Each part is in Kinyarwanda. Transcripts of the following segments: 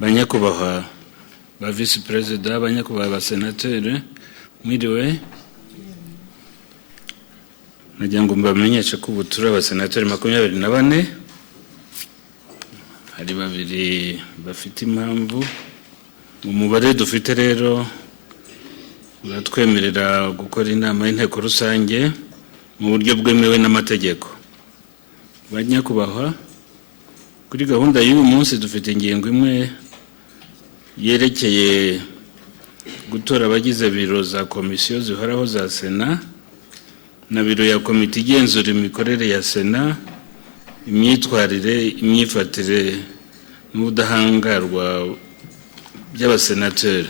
banyakubahwa ba visi perezida, banyakubahwa ba senateri, mwiriwe. Nagira ngo mbamenyeshe ko ubu turi abasenateri 24, hari babiri bafite impamvu. Umubare dufite rero uratwemerera gukora inama y'inteko rusange mu buryo bwemewe n'amategeko. Banyakubahwa, kuri gahunda y'uyu munsi dufite ingingo imwe yerekeye gutora abagize biro za komisiyo zihoraho za Sena na biro ya komite igenzura imikorere ya Sena, imyitwarire, imyifatire n'ubudahangarwa by'abasenateri.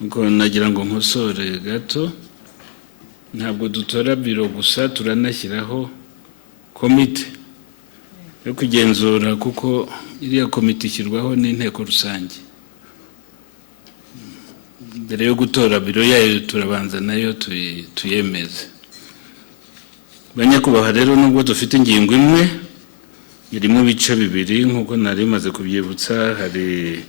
Ubwo nagira ngo nkosore gato, ntabwo dutora biro gusa, turanashyiraho komite yo kugenzura, kuko iriya komite ishyirwaho n'inteko rusange. Mbere yo gutora biro yayo turabanza nayo tuyemeze. Banyakubahwa rero, nubwo dufite ingingo imwe irimo ibice bibiri nk'uko nari maze kubyibutsa, hari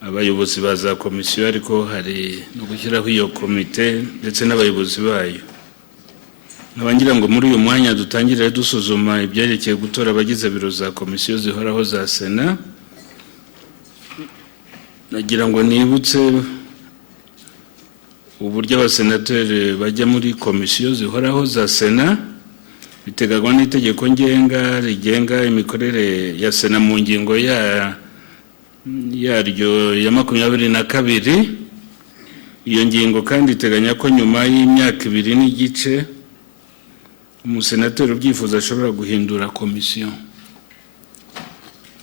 abayobozi ba za komisiyo, ariko hari no gushyiraho iyo komite ndetse n'abayobozi bayo. Nabangira ngo muri uyu mwanya dutangire dusuzuma ibyerekeye gutora abagize biro za komisiyo zihoraho za Sena. Nagira ngo nibutse uburyo abasenateri bajya muri komisiyo zihoraho za Sena biteganywa n'itegeko ngenga rigenga imikorere ya Sena mu ngingo yaryo ya 22. Iyo ngingo kandi iteganya ko nyuma y'imyaka 2 n'igice umusenateri ubyifuza ashobora guhindura komisiyo.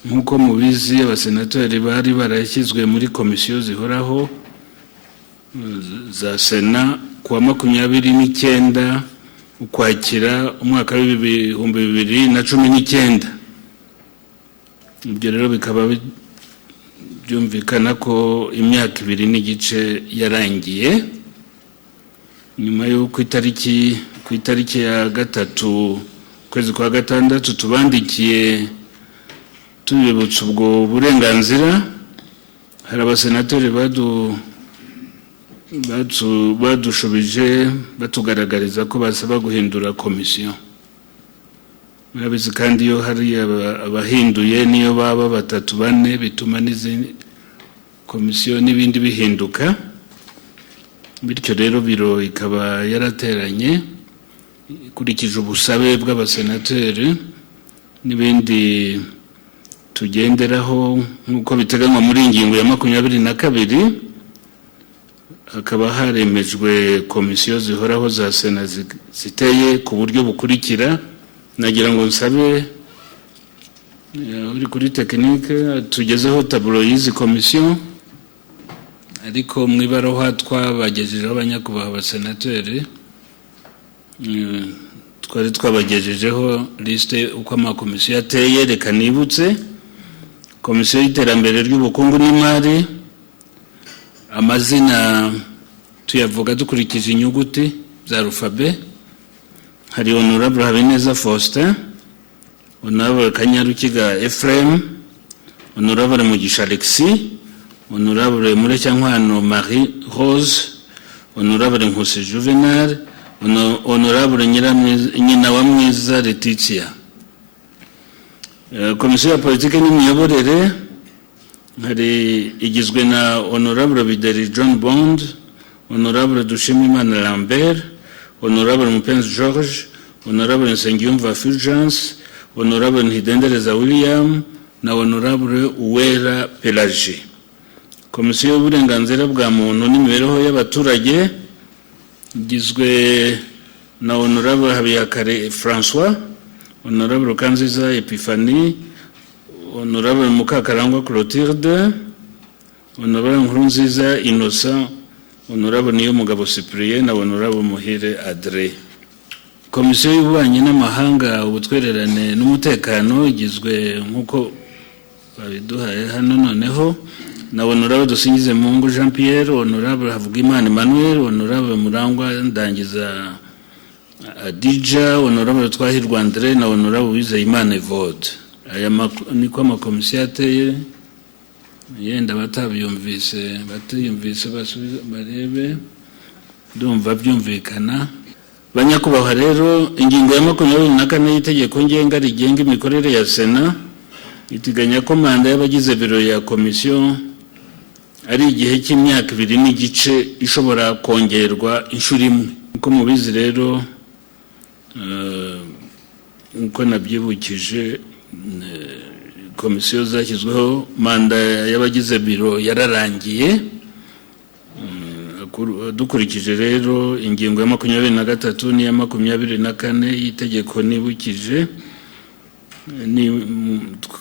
Nk'uko mubizi, abasenateri bari barashyizwe muri komisiyo zihoraho za Sena kuwa 29 Ukwakira umwaka w'ibihumbi 2019. Ibyo rero bikaba byumvikana ko imyaka 2 n'igice yarangiye. Nyuma yo ku itariki ya 3 kwezi kwa gatandatu tubandikiye tubibutsa ubwo burenganzira, hari abasenateri badushubije batugaragariza ko basaba guhindura komisiyo. Murabizi kandi iyo hari abahinduye, niyo baba 3, 4, bituma n'izindi komisiyo n'ibindi bihinduka. Bityo rero biro ikaba yarateranye ikurikije ubusabe bw'abasenateri n'ibindi tugenderaho nk'uko biteganywa muri ingingo ya 22. Hakaba haremejwe komisiyo zihoraho za Sena ziteye ku buryo bukurikira. Nagira ngo nsabe uri kuri tekinike tugezeho taburo y'izi komisiyo, ariko mwibaroha twabagejejeho abanyakubahwa abasenateri, twari twabagejejeho liste uko amakomisiyo ateye. Reka nibutse: komisiyo y'iterambere ry'ubukungu n'imari, amazina tuyavuga dukurikije inyuguti za alphabet. Hari Honorable Habineza Faustin, Honorable Kanyarukiga Ephraim, Honorable Mugisha Alexis, Honorable Murecyankwano Marie Rose, Honorable Nkusi Juvenal, Honorable Nyinawamwiza Letitia. Komisiyo ya politiki n'imiyoborere hari igizwe na Honorable Bideri John Bond, Honorable Dushimimana Lambert, Honorable Mupenzi George, Honorable Nsengiyumva Fulgence, Honorable Ntidendereza William na Honorable Uwera Pelagie. Komisiyo y'uburenganzira bwa muntu n'imibereho y'abaturage igizwe na Honorable Habiyakare François, Honorable Kanziza Epiphanie, Honorable Mukakarangwa Clotilde, Honorable Nkurunziza Innocent, Honorable Niyomugabo Cyprien na Honorable Muhire Adré. Komisiyo y'ububanyi n'amahanga, ubutwererane n'umutekano igizwe nk'uko babiduhaye hano noneho na Honorable Dusingizemungu Jean Pierre, Honorable Havugimana Emmanuel, Honorable Murangwa Ndangiza Adija, Honorable Twahirwa André na Honorable Uwizeyimana Evode. Aya niko amakomisiyo ateye yenda batiyumvise basubiza barebe ndumva byumvikana. Banyakubahwa rero ingingo ya 24 y'itegeko ngenga rigenga imikorere ya Sena iteganya ko manda y'abagize biro ya komisiyo ari igihe cy'imyaka 2 n'igice ishobora kongerwa inshuro imwe. Uko mubizi rero uko nabyibukije komisiyo zashyizweho manda y'abagize biro yararangiye. Dukurikije rero ingingo ya 23 n'iya 24 y'itegeko nibukije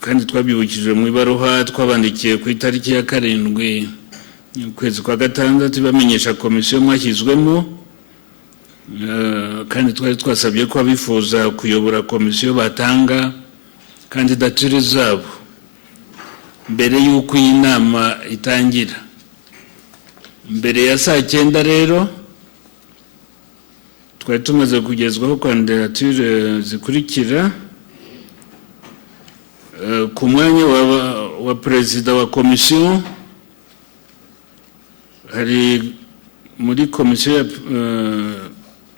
kandi twabyibukije mu ibaruha twabandikiye ku itariki ya 7 ukwezi kwa gatandatu bamenyesha komisiyo mwashyizwemo, kandi twari twasabye ko abifuza kuyobora komisiyo batanga kandidatire zabo mbere y'uko iyi nama itangira. Mbere ya saa 9 rero twari tumaze kugezwaho kandidatire zikurikira. Ku mwanya wa perezida wa komisiyo hari muri komisiyo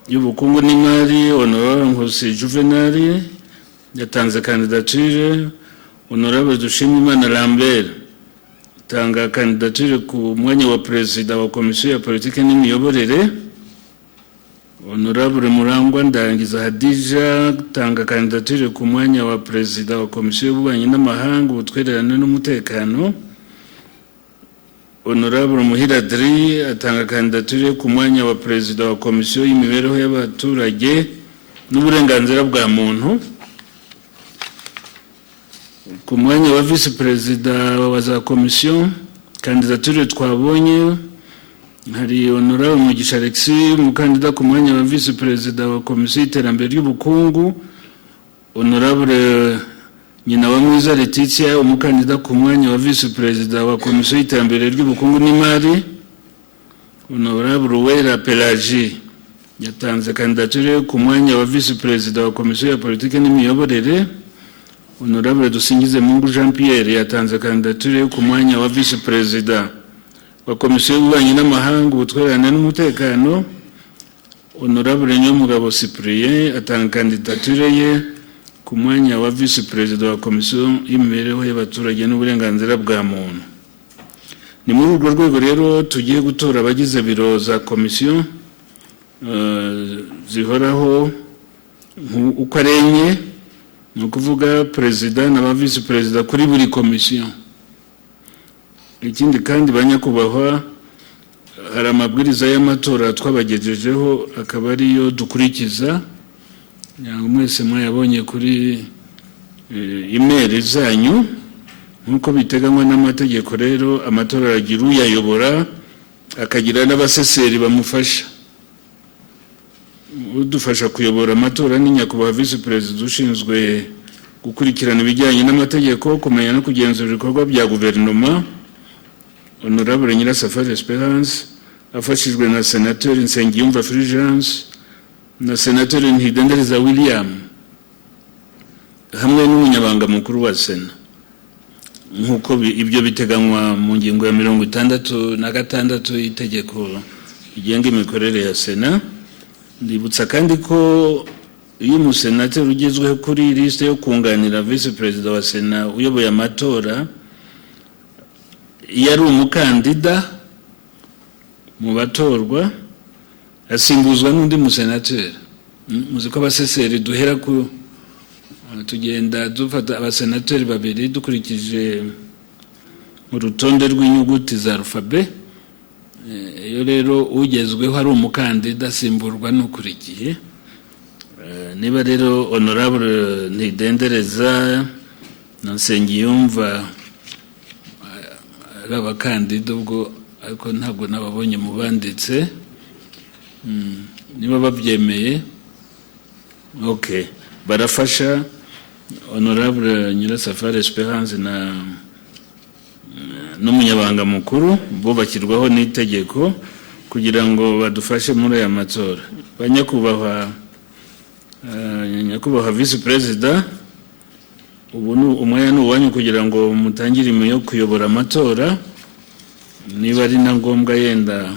y'ubukungu n'imari Honorable Nkusi Juvenal yatanze kandidatire. Honorable Dushimimana Lambert tanga kandidatire ku mwanya wa perezida wa komisiyo ya politiki n'imiyoborere. Honorable Murangwa Ndangiza Hadija tanga kandidatire ku mwanya wa perezida wa komisiyo y'ububanyi n'amahanga, ubutwererane n'umutekano. Honorable Muhira Dri atanga kandidatire ku mwanya wa perezida wa komisiyo y'imibereho y'abaturage n'uburenganzira bwa muntu. Ku mwanya wa vice perezida wa za komisiyo kandidatire twabonye hari Honorable Mugisha Alexis umukandida ku mwanya wa vice perezida wa komisiyo y'iterambere ry'ubukungu. Honorable Nyinawamwiza Letitia umukandida ku mwanya wa vice perezida wa komisiyo y'iterambere ry'ubukungu n'imari. Honorable Uwera Pelagie yatanze kandidatire ku mwanya wa vice perezida wa komisiyo ya politiki n'imiyoborere. Honorable Dusingizemungu Jean Pierre yatanze kandidatire ku mwanya wa vice perezida wa komisiyo y'ububanyi n'amahanga, ubutwererane n'umutekano. Honorable Nyomugabo Cyprien atanga kandidatire ye ku mwanya wa vice perezida wa komisiyo y'imibereho y'abaturage n'uburenganzira bwa muntu. Ni muri urwo rwego rero tugiye gutora abagize biro za komisiyo zihoraho uko ari enye, ni ukuvuga perezida na vice perezida kuri buri komisiyo. Ikindi kandi banyakubahwa hari amabwiriza y'amatora twabagejejeho akaba ariyo dukurikiza. Nyango mwese mwayabonye kuri email zanyu. Nkuko biteganywa n'amategeko rero amatora aragira uyayobora akagira n'abaseseri bamufasha. Udufasha kuyobora amatora ni nyakubahwa vice perezida ushinzwe gukurikirana ibijyanye n'amategeko, kumenya no kugenzura ibikorwa bya guverinoma, Honorable Nyirasafari Esperance afashijwe na Senateur Nsengiyumva Fulgence na Senateur Ntidendereza William hamwe n'umunyabanga mukuru wa Sena. Nkuko ibyo biteganywa mu ngingo ya 66 y'itegeko rigenga imikorere ya Sena. Ndibutsa kandi ko iyo umusenateri ugezweho kuri liste yo kunganira vice perezida wa Sena uyoboye amatora yari umukandida mu batorwa asimbuzwa n'undi musenateri. Muzi ko abaseseri duhera ku tugenda dufata abasenateri babiri dukurikije mu rutonde rw'inyuguti za alphabet. Iyo rero ugezweho hari umukandida asimburwa n'ukurikiye. Niba rero Honorable Ntidendereza na Nsengiyumva ari abakandida ubwo ariko ntabwo nababonye mu banditse, niba babyemeye okay barafasha. Honorable Nyirasafari Esperance na n'umunyabanga mukuru bo bashyirwaho n'itegeko kugira ngo badufashe muri aya matora. Banyakubahwa nyakubahwa vice perezida ubu umwanya n'uwanyu kugira ngo mutangire imirimo yo kuyobora amatora, niba ari na ngombwa yenda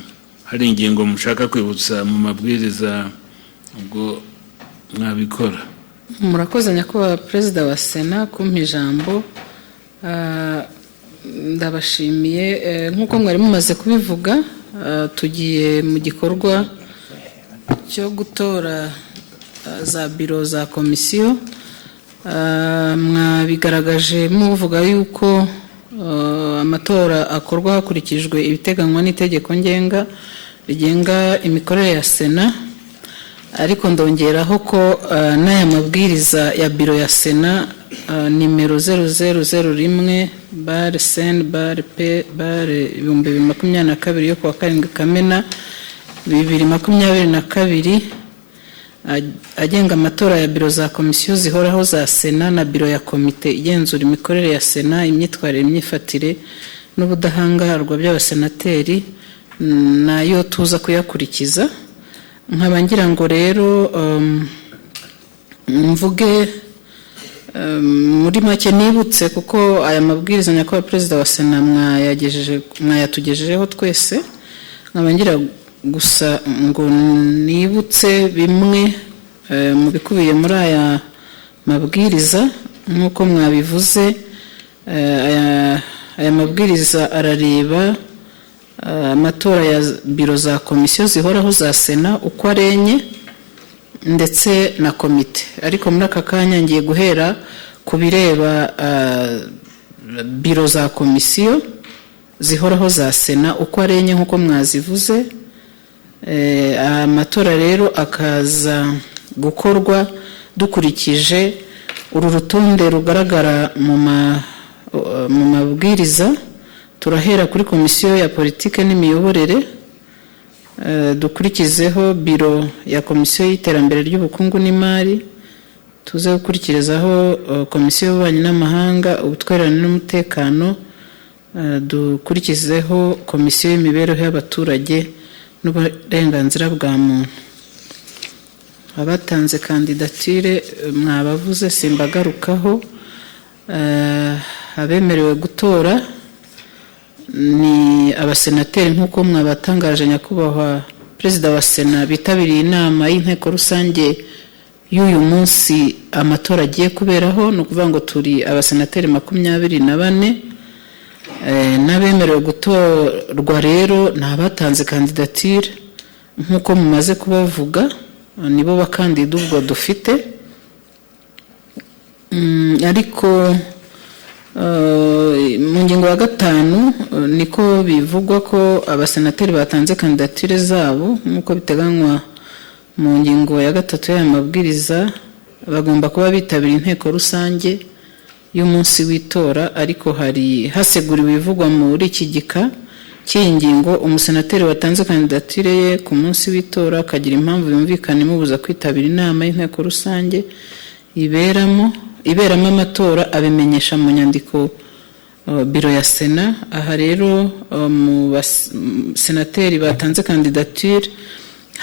hari ingingo mushaka kwibutsa mu mabwiriza ubwo mwabikora. Murakoze nyakubahwa perezida wa Sena kumpa ijambo. Ndabashimiye nk'uko mwari mumaze kubivuga, tugiye mu gikorwa cyo gutora za biro za komisiyo. Mwabigaragaje muvuga yuko amatora akorwa hakurikijwe ibiteganywa n'itegeko ngenga rigenga imikorere ya Sena, ariko ndongeraho ko n'aya mabwiriza ya biro ya Sena nimero 0001/Sen/P/2022 yo kuwa 7 Kamena 2022 agenga amatora ya biro za komisiyo zihoraho za Sena na biro ya komite igenzura imikorere ya Sena, imyitwarire, imyifatire n'ubudahangarwa by'abasenateri, nayo tuza kuyakurikiza. Nkaba ngira ngo rero mvuge muri make nibutse, kuko aya mabwiriza nyakubahwa perezida wa Sena mwayatugejejeho twese. Nkaba ngira gusa ngo nibutse bimwe mu bikubiye muri aya mabwiriza. Nk'uko mwabivuze, aya mabwiriza arareba amatora ya biro za komisiyo zihoraho za Sena uko ari enye ndetse na komite, ariko muri aka kanya ngiye guhera ku bireba biro za komisiyo zihoraho za Sena uko ari enye nk'uko mwazivuze. Amatora rero akaza gukorwa dukurikije uru rutonde rugaragara mu mabwiriza. Turahera kuri komisiyo ya politike n'imiyoborere, dukurikizeho biro ya komisiyo y'iterambere ry'ubukungu n'imari, tuze gukurikizaho komisiyo y'ububanyi n'amahanga, ubutwererane n'umutekano, dukurikizeho komisiyo y'imibereho y'abaturage n'uburenganzira bwa muntu. Abatanze kandidatire mwabavuze simbagarukaho. Abemerewe gutora ni abasenateri nk'uko mwabatangaje nyakubahwa perezida wa Sena bitabiriye inama y'inteko rusange y'uyu munsi amatora agiye kuberaho. Ni ukuvuga ngo turi abasenateri 24. N'abemerewe gutorwa rero ni abatanze kandidatire nk'uko mumaze kubavuga, nibo bakandida ubwo dufite. Ariko mu ngingo ya 5 niko bivugwa ko abasenateri batanze kandidatire zabo nk'uko biteganywa mu ngingo ya 3 y'aya mabwiriza bagomba kuba bitabira inteko rusange y'umunsi w'itora. Ariko hari haseguriwe ibivugwa muri iki gika cy'iyi ngingo, umusenateri watanze kandidatire ye ku munsi w'itora akagira impamvu yumvikana imubuza kwitabira inama y'inteko rusange iberamo amatora, abimenyesha mu nyandiko biro ya Sena. Aha rero mu basenateri batanze kandidatire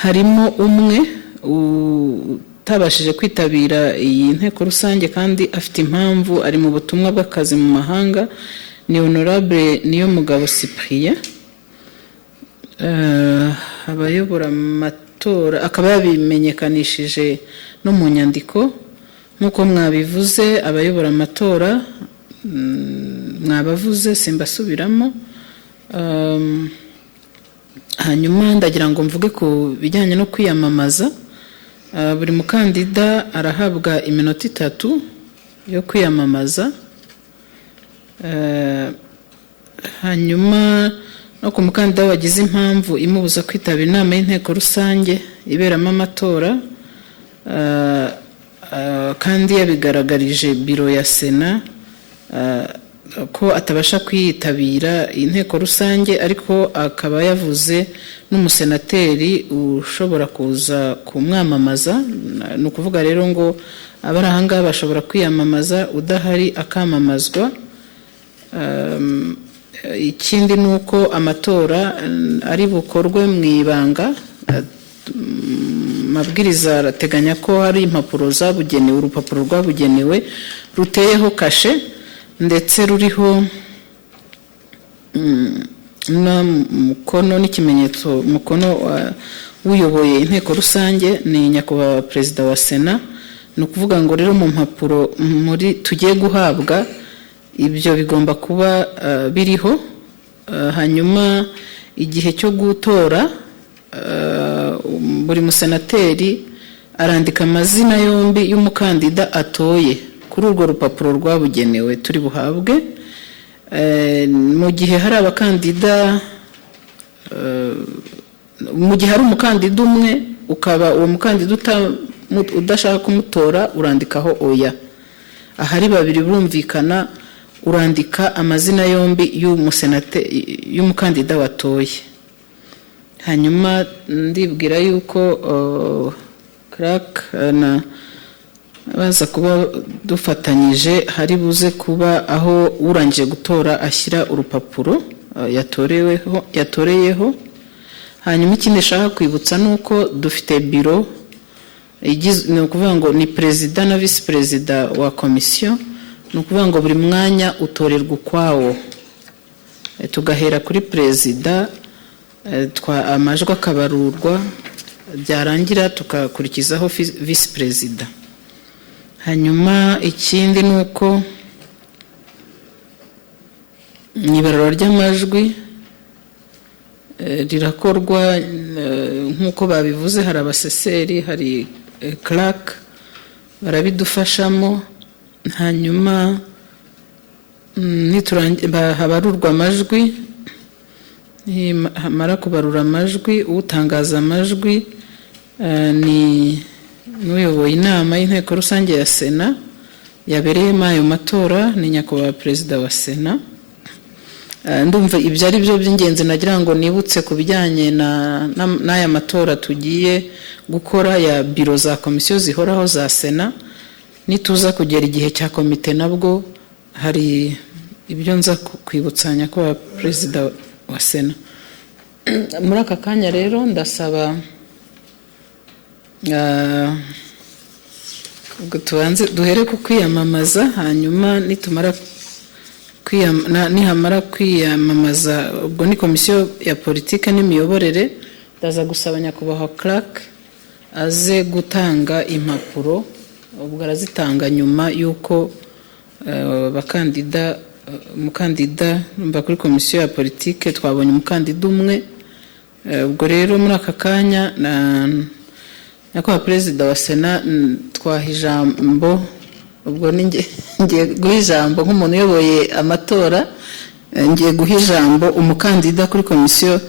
harimo umwe utabashije kwitabira iyi nteko rusange kandi afite impamvu, ari mu butumwa bw'akazi mu mahanga, ni Honorable Niyomugabo Cyprien. Abayobora amatora akaba yabimenyekanishije no mu nyandiko nk'uko mwabivuze. Abayobora amatora mwabavuze simbasubiramo. Hanyuma ndagira ngo mvuge ku bijyanye no kwiyamamaza. Buri mukandida arahabwa iminota 3 yo kwiyamamaza. Hanyuma no ku mukandida wagize impamvu imubuza kwitabira inama y'inteko rusange iberamo amatora, kandi yabigaragarije biro ya Sena ko atabasha kwitabira inteko rusange, ariko akaba yavuze n'umusenateri ushobora kuza kumwamamaza. Ni ukuvuga rero ngo abari ahangaha bashobora kwiyamamaza, udahari akamamazwa. Ikindi ni uko amatora ari bukorwe mu ibanga. Mabwiriza arateganya ko hari impapuro zabugenewe, urupapuro rwabugenewe ruteyeho kashe ndetse ruriho mukono n'ikimenyetso mukono uyoboye inteko rusange ni nyakubahwa perezida wa Sena. Ni ukuvuga ngo rero mu mpapuro muri tugiye guhabwa ibyo bigomba kuba biriho. Hanyuma igihe cyo gutora buri musenateri arandika amazina yombi y'umukandida atoye kuri urwo rupapuro rwabugenewe turi buhabwe. Mu gihe hari abakandida mu gihe hari umukandida umwe ukaba uwo mukandida udashaka kumutora urandikaho oya. Ahari babiri burumvikana urandika amazina yombi y'umukandida watoye. Hanyuma ndibwira yuko crack na baza kuba dufatanyije hari buze kuba aho urangije gutora ashyira urupapuro yatoreyeho. Hanyuma ikindi nshaka kwibutsa nuko dufite biro ni ukuvuga ngo ni perezida na vice perezida wa komisiyo. Ni ukuvuga ngo buri mwanya utorerwa ukwawo, tugahera kuri perezida amajwi akabarurwa, byarangira tukakurikizaho vice perezida. Hanyuma ikindi ni uko ibarura ry'amajwi rirakorwa nk'uko babivuze. Hari abaseseri, hari clerk barabidufashamo. Hanyuma habarurwa amajwi, hamara kubarura amajwi utangaza amajwi ni n'uyoboye inama y'inteko rusange ya Sena yabereyemo ayo matora, ni nyakubahwa perezida wa Sena. Ndumva ibyo ari byo by'ingenzi nagira ngo nibutse ku bijyanye n'aya matora tugiye gukora ya biro za komisiyo zihoraho za Sena. Nituza kugera igihe cya komite nabwo hari ibyo nza kwibutsanya ko perezida wa Sena. Muri aka kanya rero ndasaba duhere ku kwiyamamaza. Hanyuma nihamara kwiyamamaza, ubwo ni komisiyo ya politike n'imiyoborere, ndaza gusaba nyakubahwa clerk aze gutanga impapuro. Ubwo arazitanga nyuma y'uko umukandida mba kuri komisiyo ya politike twabonye umukandida umwe. Ubwo rero muri aka kanya nyakubahwa perezida wa Sena twaha ijambo. Ubwo ngiye guha ijambo nk'umuntu uyoboye amatora, ngiye guha ijambo umukandida kuri komisiyo,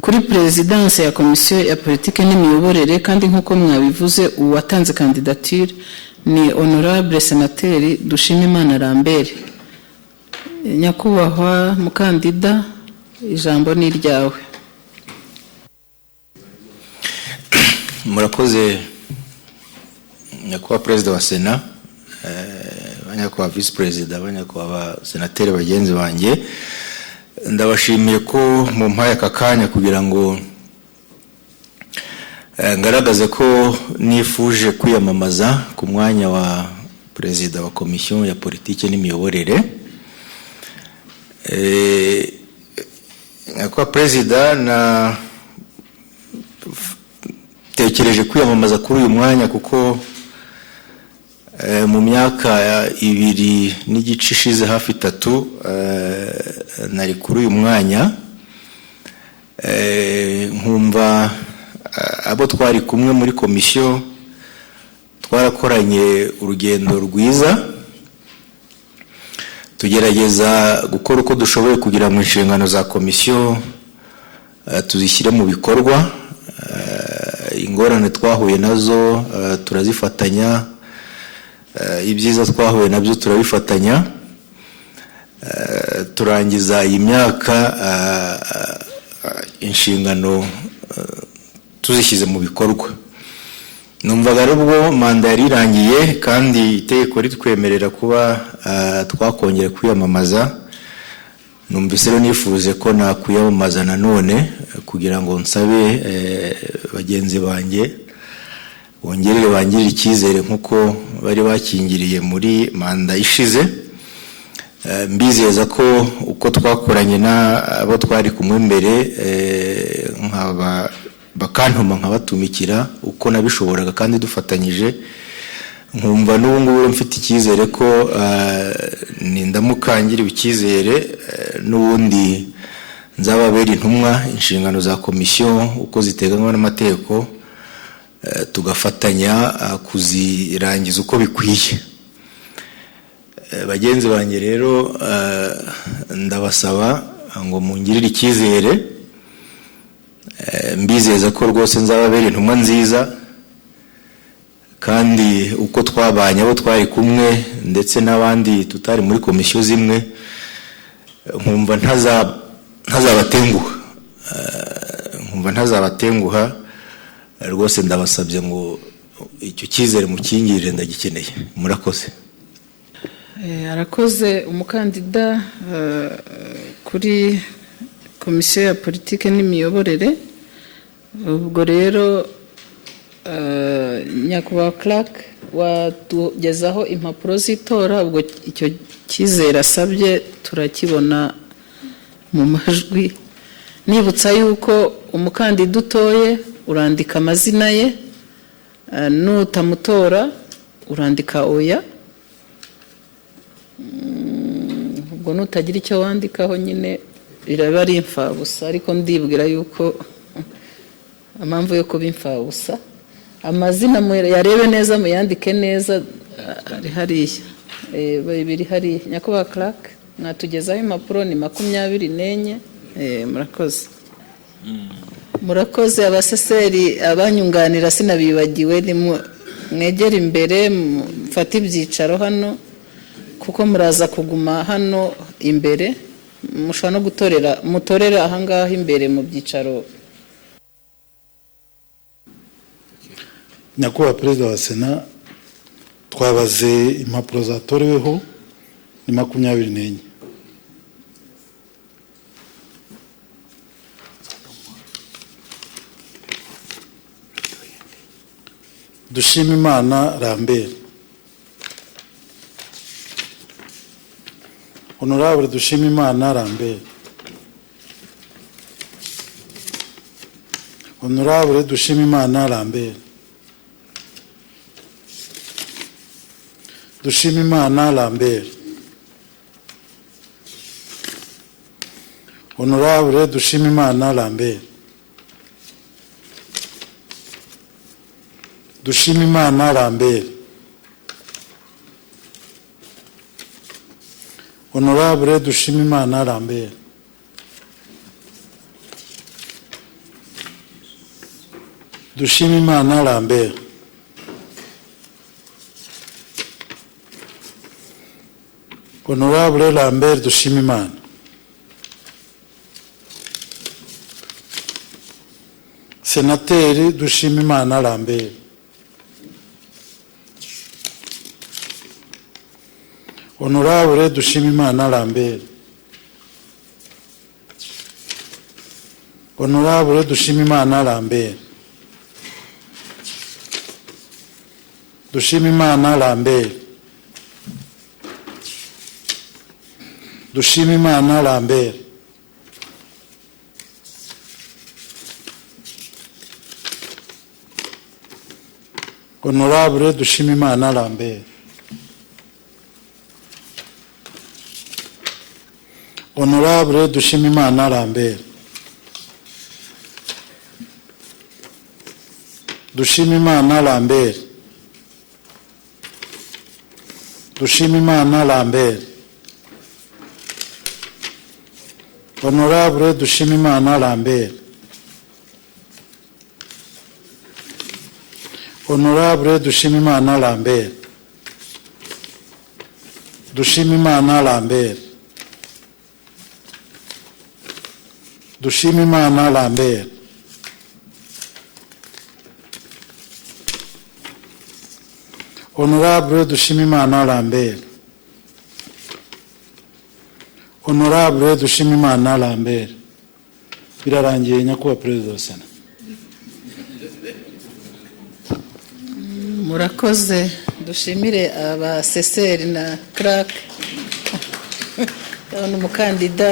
kuri perezidanse ya komisiyo ya politike n'imiyoborere. Kandi nk'uko mwabivuze uwatanze kandidatire ni honorable senateri Dushimimana Lambert. Nyakubahwa mukandida, ijambo ni iryawe. Murakoze nyakubahwa perezida wa Sena, nyakubahwa vice perezida, nyakubahwa senateri bagenzi banjye. Ndabashimiye ko mumpaye aka kanya kugira ngo ngaragaze ko nifuje kwiyamamaza ku mwanya wa perezida wa komisiyo ya politike n'imiyoborere. Nyakubahwa perezida, tekereje kwiyamamaza kuri uyu mwanya kuko mu myaka 2 n'igice ishize hafi 3 nari kuri uyu mwanya. Nkumva abo twari kumwe muri komisiyo twarakoranye urugendo rwiza, tugerageza gukora uko dushoboye kugira mu inshingano za komisiyo tuzishyire mu bikorwa. Ingorane twahuye nazo turazifatanya, ibyiza twahuye nabyo turabifatanya, turangiza iyi myaka inshingano tuzishyize mu bikorwa. Numvaga rero ubwo manda yari irangiye kandi itegeko ritwemerera kuba twakongera kwiyamamaza, numvise rero nifuze ko nakwiyamamaza nanone kugira ngo nsabe bagenzi banjye bongerere bangirire icyizere nk'uko bari bakingiriye muri manda ishize. Mbizeza ko uko twakoranye n'abo twari kumwe mbere bakantuma nkabatumikira uko nabishoboraga kandi dufatanyije, nkumva n'ubu ngubu mfite icyizere ko nindamukangira icyizere n'ubundi nzababera intumwa inshingano za komisiyo uko ziteganywa n'amategeko, tugafatanya kuzirangiza uko bikwiye. Bagenzi banjye rero ndabasaba ngo mungirire icyizere, mbizeza ko rwose nzababera intumwa nziza, kandi uko twabanye abo twari kumwe ndetse n'abandi tutari muri komisiyo zimwe, nkumva ntazabatenguha rwose. Ndabasabye ngo icyo cyizere mukingirire, ndagikeneye. Murakoze. Arakoze umukandida kuri komisiyo ya politike n'imiyoborere. Ubwo rero nyakubahwa Clark watugezaho impapuro z'itora, ubwo icyo cyizere asabye turakibona mu majwi. Nibutsa yuko umukandida utoye urandika amazina ye, nutamutora urandika oya. Ubwo nutagira icyo wandikaho nyine biraba ari imfabusa, ariko ndibwira yuko amamvu yo kuba imfabusa. Amazina yarebe neza, muyandike neza, ari hariya, biri hariya. Nyakubahwa Clark mwatugezaho impapuro ni 24. Murakoze. Murakoze. Abaseseri abanyunganira sinabibagiwe, mwegera imbere mfate ibyicaro hano kuko muraza kuguma hano imbere, mushobora no mutorera ahangaha imbere mu byicaro. Nyakubahwa Perezida wa Sena, twabaze impapuro zatoreweho ni 24. Dushimimana Lambert. Honorable Dushimimana Lambert. Honorable Dushimimana Lambert. Dushimimana Lambert. Honorable Dushimimana Lambert. Dushimimana Lambert. Honorable Dushimimana Lambert. Dushimimana Lambert. Honorable Lambert Dushimimana. Senateri Dushimimana Lambert. Honorable Dushimimana Lambert. Honorable Dushimimana Lambert. Dushimimana Lambert. Dushimimana Lambert. Honorable Dushimimana Lambert. Honorable Dushimimana Lambert. Dushimimana Lambert. Dushimimana Lambert. Honorable Dushimimana Lambert. Honorable Dushimimana Lambert. Dushimimana Lambert. Dushimimana Lambert. Honorable Dushimimana Lambert. Honorable Dushimimana Lambert. Birarangiye Nyakubahwa Perezida wa Sena. murakoze dushimire abaseseri na crack ndabona umukandida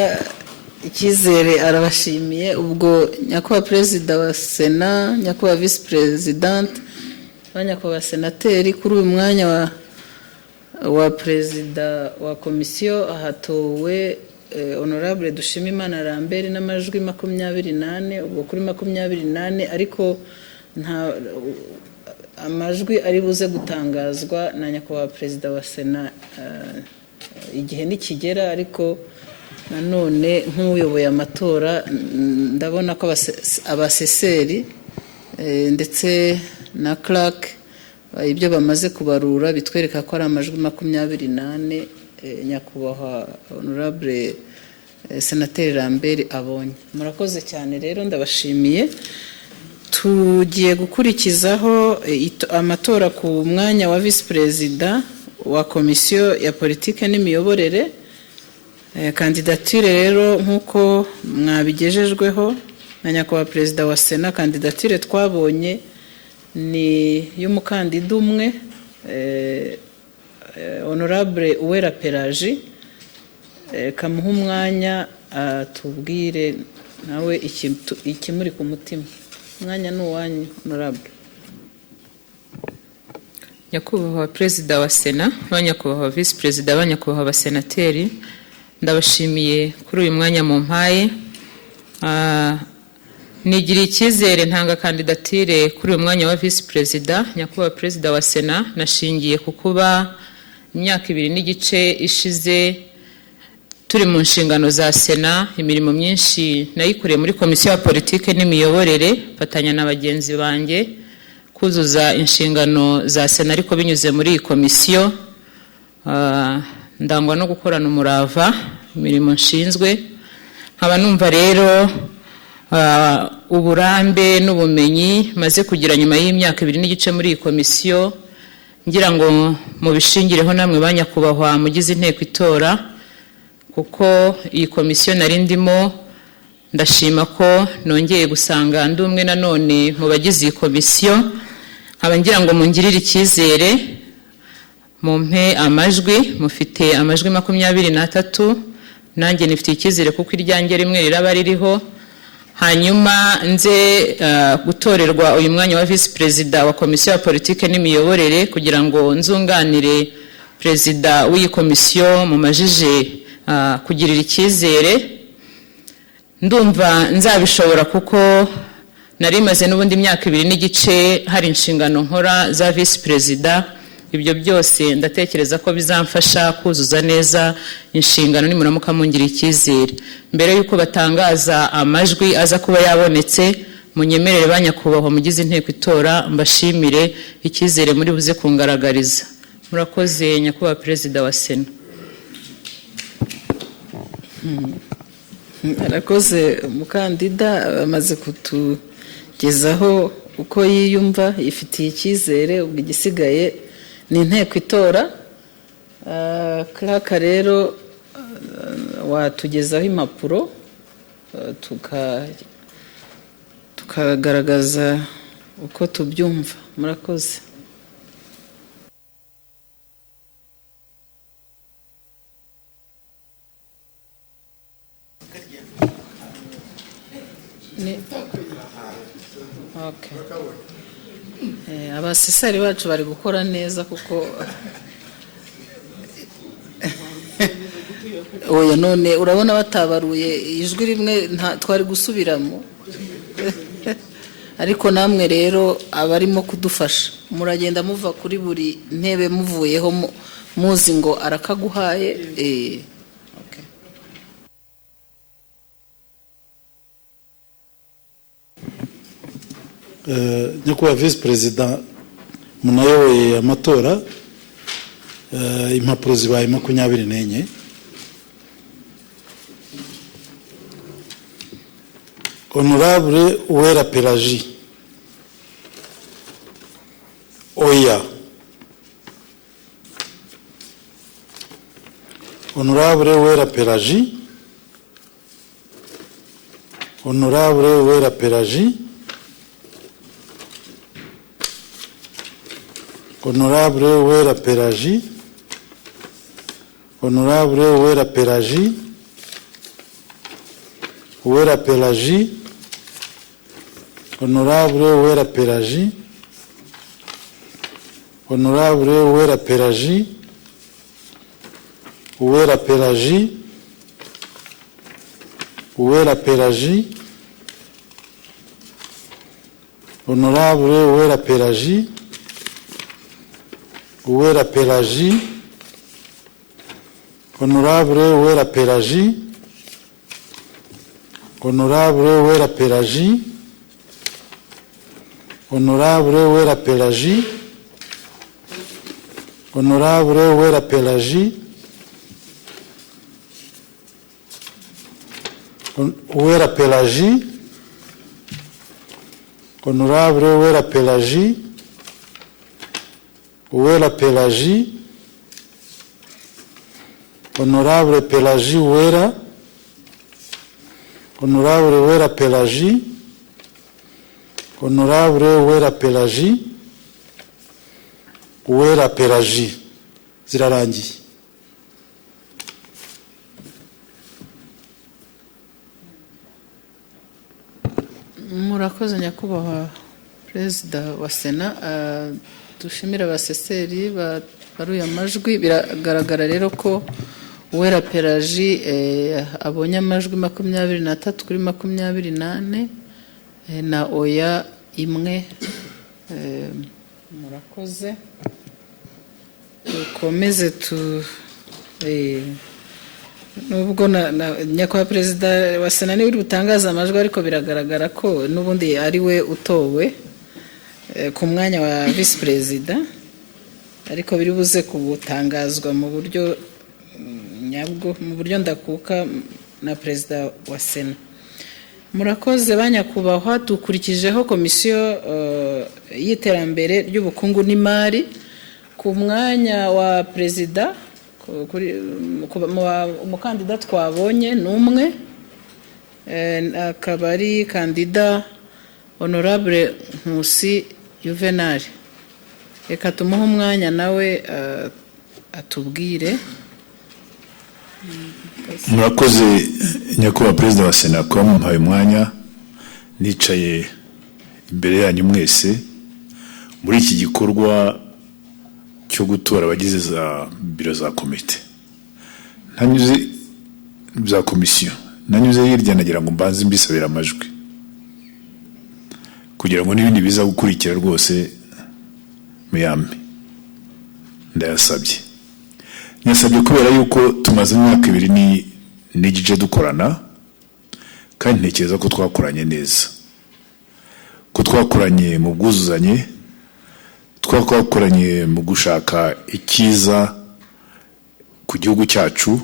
icyizere arabashimiye. ubwo nyakubahwa perezida wa sena, nyakubahwa visi perezidante, abanyakubahwa senateri, kuri uyu mwanya wa perezida wa komisiyo hatowe honorable Dushimimana Lambert n'amajwi 28. ubwo kuri 28 ariko nta amajwi ari buze gutangazwa na nyakubahwa perezida wa sena igihe nikigera, ariko nanone nk'uyoboye amatora ndabona ko abaseseri ndetse na clerk ibyo bamaze kubarura bitwereka ko ari amajwi 28 nyakubahwa honorable senateri Lambert abonye. murakoze cyane rero, ndabashimiye. tugiye gukurikizaho amatora ku mwanya wa visi perezida wa komisiyo ya politike n'imiyoborere. kandidatire rero nk'uko mwabigejejweho na nyakubahwa perezida wa sena, kandidatire twabonye ni y'umukandida umwe, honorable Uwera Pelagie. kamuha umwanya tubwire nawe ikimuri ku mutima. umwanya ni uwanyu honorable. nyakubahwa perezida wa sena, abanyakubahwa visi perezida, abanyakubahwa abasenateri, ndabashimiye kuri uyu mwanya mu mpaye. nigiriye icyizere ntanga kandidatire kuri uyu mwanya wa visi perezida. nyakubahwa perezida wa sena, nashingiye ku kuba imyaka 2 n'igice ishize turi mu nshingano za sena, imirimo myinshi nayikoreye muri komisiyo ya politike n'imiyoborere, fatanya na bagenzi banjye kuzuza inshingano za sena, ariko binyuze muri iyi komisiyo ndangwa no gukorana umurava imirimo nshinzwe. nkaba numva rero uburambe n'ubumenyi maze kugira nyuma y'imyaka 2 n'igice muri iyi komisiyo, ngira ngo mubishingireho namwe banyakubahwa mugize inteko itora, kuko iyi komisiyo nari ndimo ndashima ko nongeye gusanga ndi umwe nanone mu bagize iyi komisiyo. nkaba ngira ngo mungirire icyizere mumpe amajwi. mufite amajwi 23, nanjye nifite icyizere kuko iryanjye rimwe riraba ririho. hanyuma nze gutorerwa uyu mwanya wa visi perezida wa komisiyo ya politike n'imiyoborere, kugira ngo nzunganire perezida w'iyi komisiyo mumajije kugirira icyizere. ndumva nzabishobora kuko nari maze n'ubundi imyaka 2 n'igice hari inshingano nkora za visi perezida. ibyo byose ndatekereza ko bizamfasha kuzuza neza inshingano nimuramuka mungira icyizere. mbere y'uko batangaza amajwi aza kuba yabonetse, munyemerere banyakubahwa mugize inteko itora mbashimire icyizere muri buze kungaragariza. murakoze nyakubahwa perezida wa sena. arakoze umukandida amaze kutugezaho uko yiyumva, yifitiye icyizere. ubwo igisigaye ni inteko itora. clerk rero watugezaho impapuro tukagaragaza uko tubyumva. murakoze. abaseseri bacu bari gukora neza kuko oya, none urabona batabaruye ijwi rimwe twari gusubiramo. ariko namwe rero abarimo kudufasha muragenda muva kuri buri ntebe muvuyeho muzi ngo arakaguhaye. nyakubahwa visi perezida munayoboye amatora, impapuro zibaye 24. honorable Uwera Pelagie oya. honorable Uwera Pelagie, honorable Uwera Pelagie, Honorable Uwera Pelagie, Honorable Uwera Pelagie, Uwera Pelagie, Honorable Uwera Pelagie, Honorable Uwera Pelagie, Uwera Pelagie, Uwera Pelagie, Honorable Uwera Pelagie, Uwera Pelagie, Honorable Uwera Pelagie, Honorable Uwera Pelagie, Honorable Uwera Pelagie, Honorable Uwera Pelagie, Uwera Pelagie, Honorable Uwera Pelagie, Uwera Pelagie, Honorable Pelagie Uwera, Honorable Uwera Pelagie, Honorable Uwera Pelagie, Uwera Pelagie. Zirarangiye. Murakoze nyakubahwa perezida wa sena. Dushimira abaseseri baruye amajwi. Biragaragara rero ko Uwera Pelagie abonye amajwi 23 kuri 24 na oya imwe. Murakoze. Dukomeze nubwo nyakubahwa perezida wa sena niwe uri butangaza amajwi, ariko biragaragara ko n'ubundi ari we utowe ku mwanya wa vice perezida, ariko biri buze kubutangazwa mu buryo nyabwo, mu buryo ndakuka na perezida wa sena. Murakoze banyakubahwa. Dukurikijeho komisiyo y'iterambere ry'ubukungu n'imari. Ku mwanya wa perezida umukandida twabonye n'umwe, akaba ari kandida Honorable Nkusi Juvenal. Reka tumuhe umwanya nawe atubwire. Murakoze nyakubahwa perezida wa sena kuba mumpaye umwanya nicaye imbere yanyu mwese muri iki gikorwa cyo gutora abagize za biro za komite. Ntanyuze za komisiyo, nanyuze hirya nagira ngo mbanze mbisabira amajwi kugira ngo n'ibindi biza gukurikira rwose muyambe. Ndayasabye. Nyasabye kubera yuko tumaze imyaka 2 n'igice dukorana, kandi ntekereza ko twakoranye neza, ko twakoranye mu bwuzuzanye, twakoranye mu gushaka ikiza ku gihugu cyacu,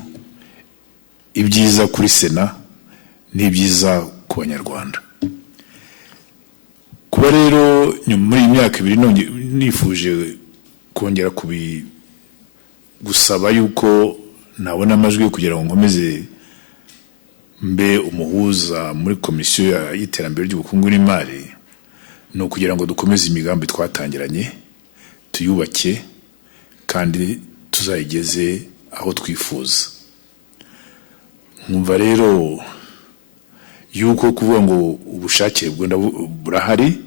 ibyiza kuri sena n'ibyiza ku banyarwanda. Kuba rero muri imyaka 2 nifuje kongera gusaba yuko nabona amajwi kugira ngo nkomeze mbe umuhuza muri komisiyo y'iterambere ry'ubukungu n'imari, no kugira ngo dukomeze imigambi twatangiranye, tuyubake kandi tuzayigeze aho twifuza. Nkumva rero yuko kuvuga ngo ubushake burahari,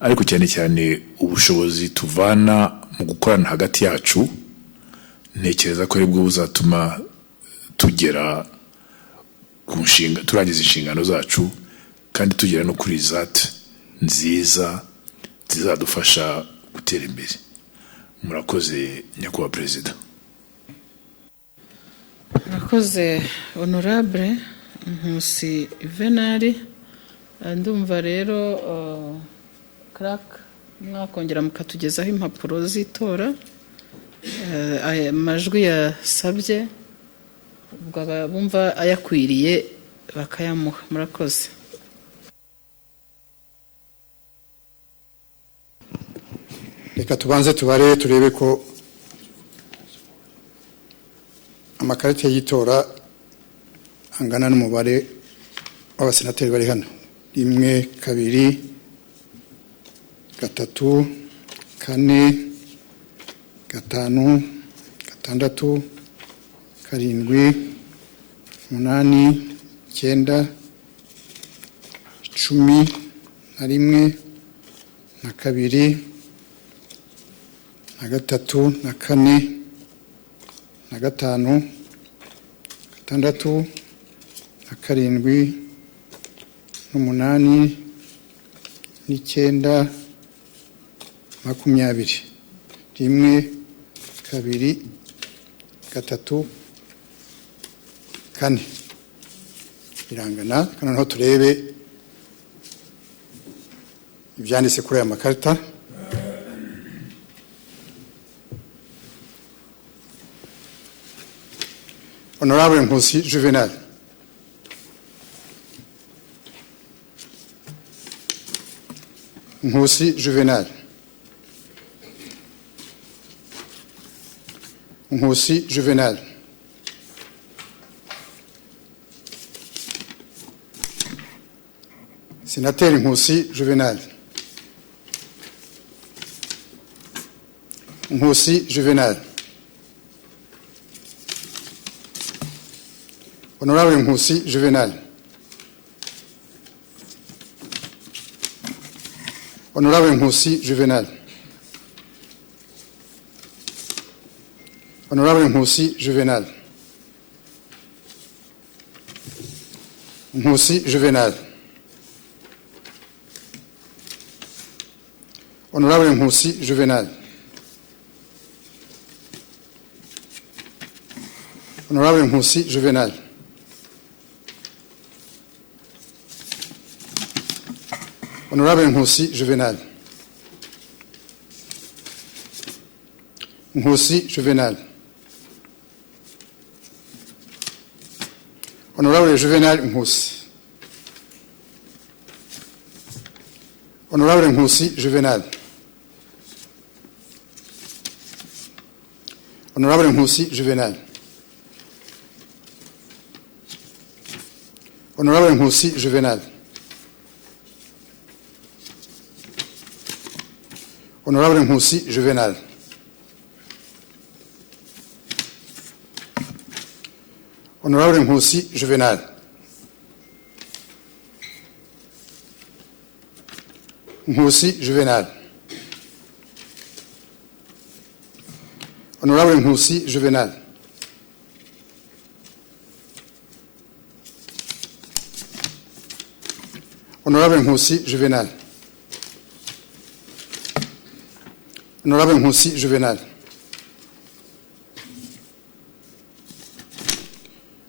ariko cyane cyane ubushobozi tuvana mu gukorana hagati yacu, ntekereza ko ari bwo buzatuma tugera ku nshinga, turangiza inshingano zacu kandi tugera no kuri zate nziza zizadufasha gutera imbere. Murakoze nyakubahwa perezida. Murakoze Honorable Nkusi Juvenal. Ndumva rero crack mwakongera mukatugezaho impapuro z'itora. Amajwi yasabye ubwo bumva ayakwiriye bakayamuha. Murakoze. Reka tubanze tubare turebe ko amakarita y'itora angana n'umubare w'abasenateri bari hano. 1, 2, 3, 4, 5, 6, 7, 8, 9, 10, 1, 2, 3, 4, 5, 6, 7, 8, 9, 20. 1, 2, 3, 4 birangana. Kandi noneho turebe ibyanditse kuri aya makarita. Honorable Nkusi Juvenal. Nkusi Juvenal. Nkusi Juvenal. Sénateur Nkusi Juvenal. Nkusi Juvenal. Honorable Nkusi Juvenal. Honorable Nkusi Juvenal. Honorable Nkusi Juvenal. Nkusi Juvenal. Honorable Nkusi Juvenal. Honorable Nkusi Juvenal. Honorable Nkusi Juvenal. Nkusi Juvenal. Honorable Juvenal Nkusi. Honorable Nkusi Juvenal. Honorable Nkusi Juvenal. Honorable Nkusi Juvenal. Honorable Nkusi Juvenal. Honorable Nkusi Juvenal. Nkusi Juvenal. Honorable Nkusi Juvenal. Honorable Nkusi Juvenal. Honorable Nkusi Juvenal.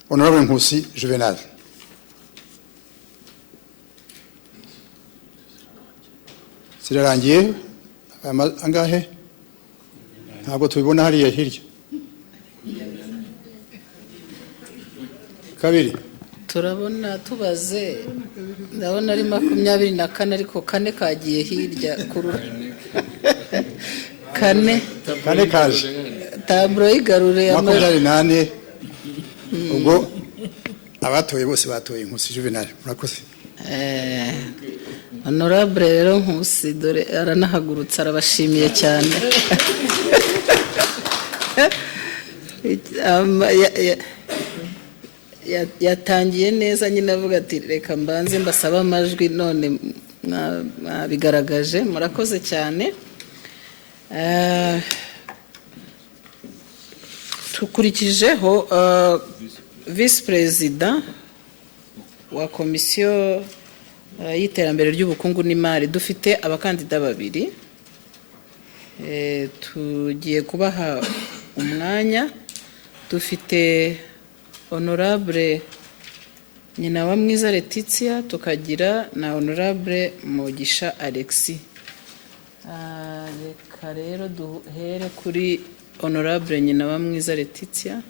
Honorable Nkusi Juvenal. Zirarangiye angahe? Ntabwo tubibona hariya hirya. Kabiri. turabona tubaze ndabona ari 24 ariko 4 kagiye hirya kurura 4 kaje taburo igarure 28 ubwo abatoye bose batoye Nkusi Juvenal. Murakoze. Honorable rero Nkusi dore aranahagurutsa arabashimiye cyane. Yatangiye neza nyine avuga ati reka mbanze mbasaba amajwi none bigaragaje. Murakoze cyane. Tukurikijeho Vice President wa Komisiyo y'iterambere ry'ubukungu n'imari. Dufite abakandida babiri, tugiye kubaha umwanya. Dufite Honorable Nyinawamwiza Letitia, tukagira na Honorable Mugisha Alexis. Reka rero duhere kuri Honorable Nyinawamwiza Letitia.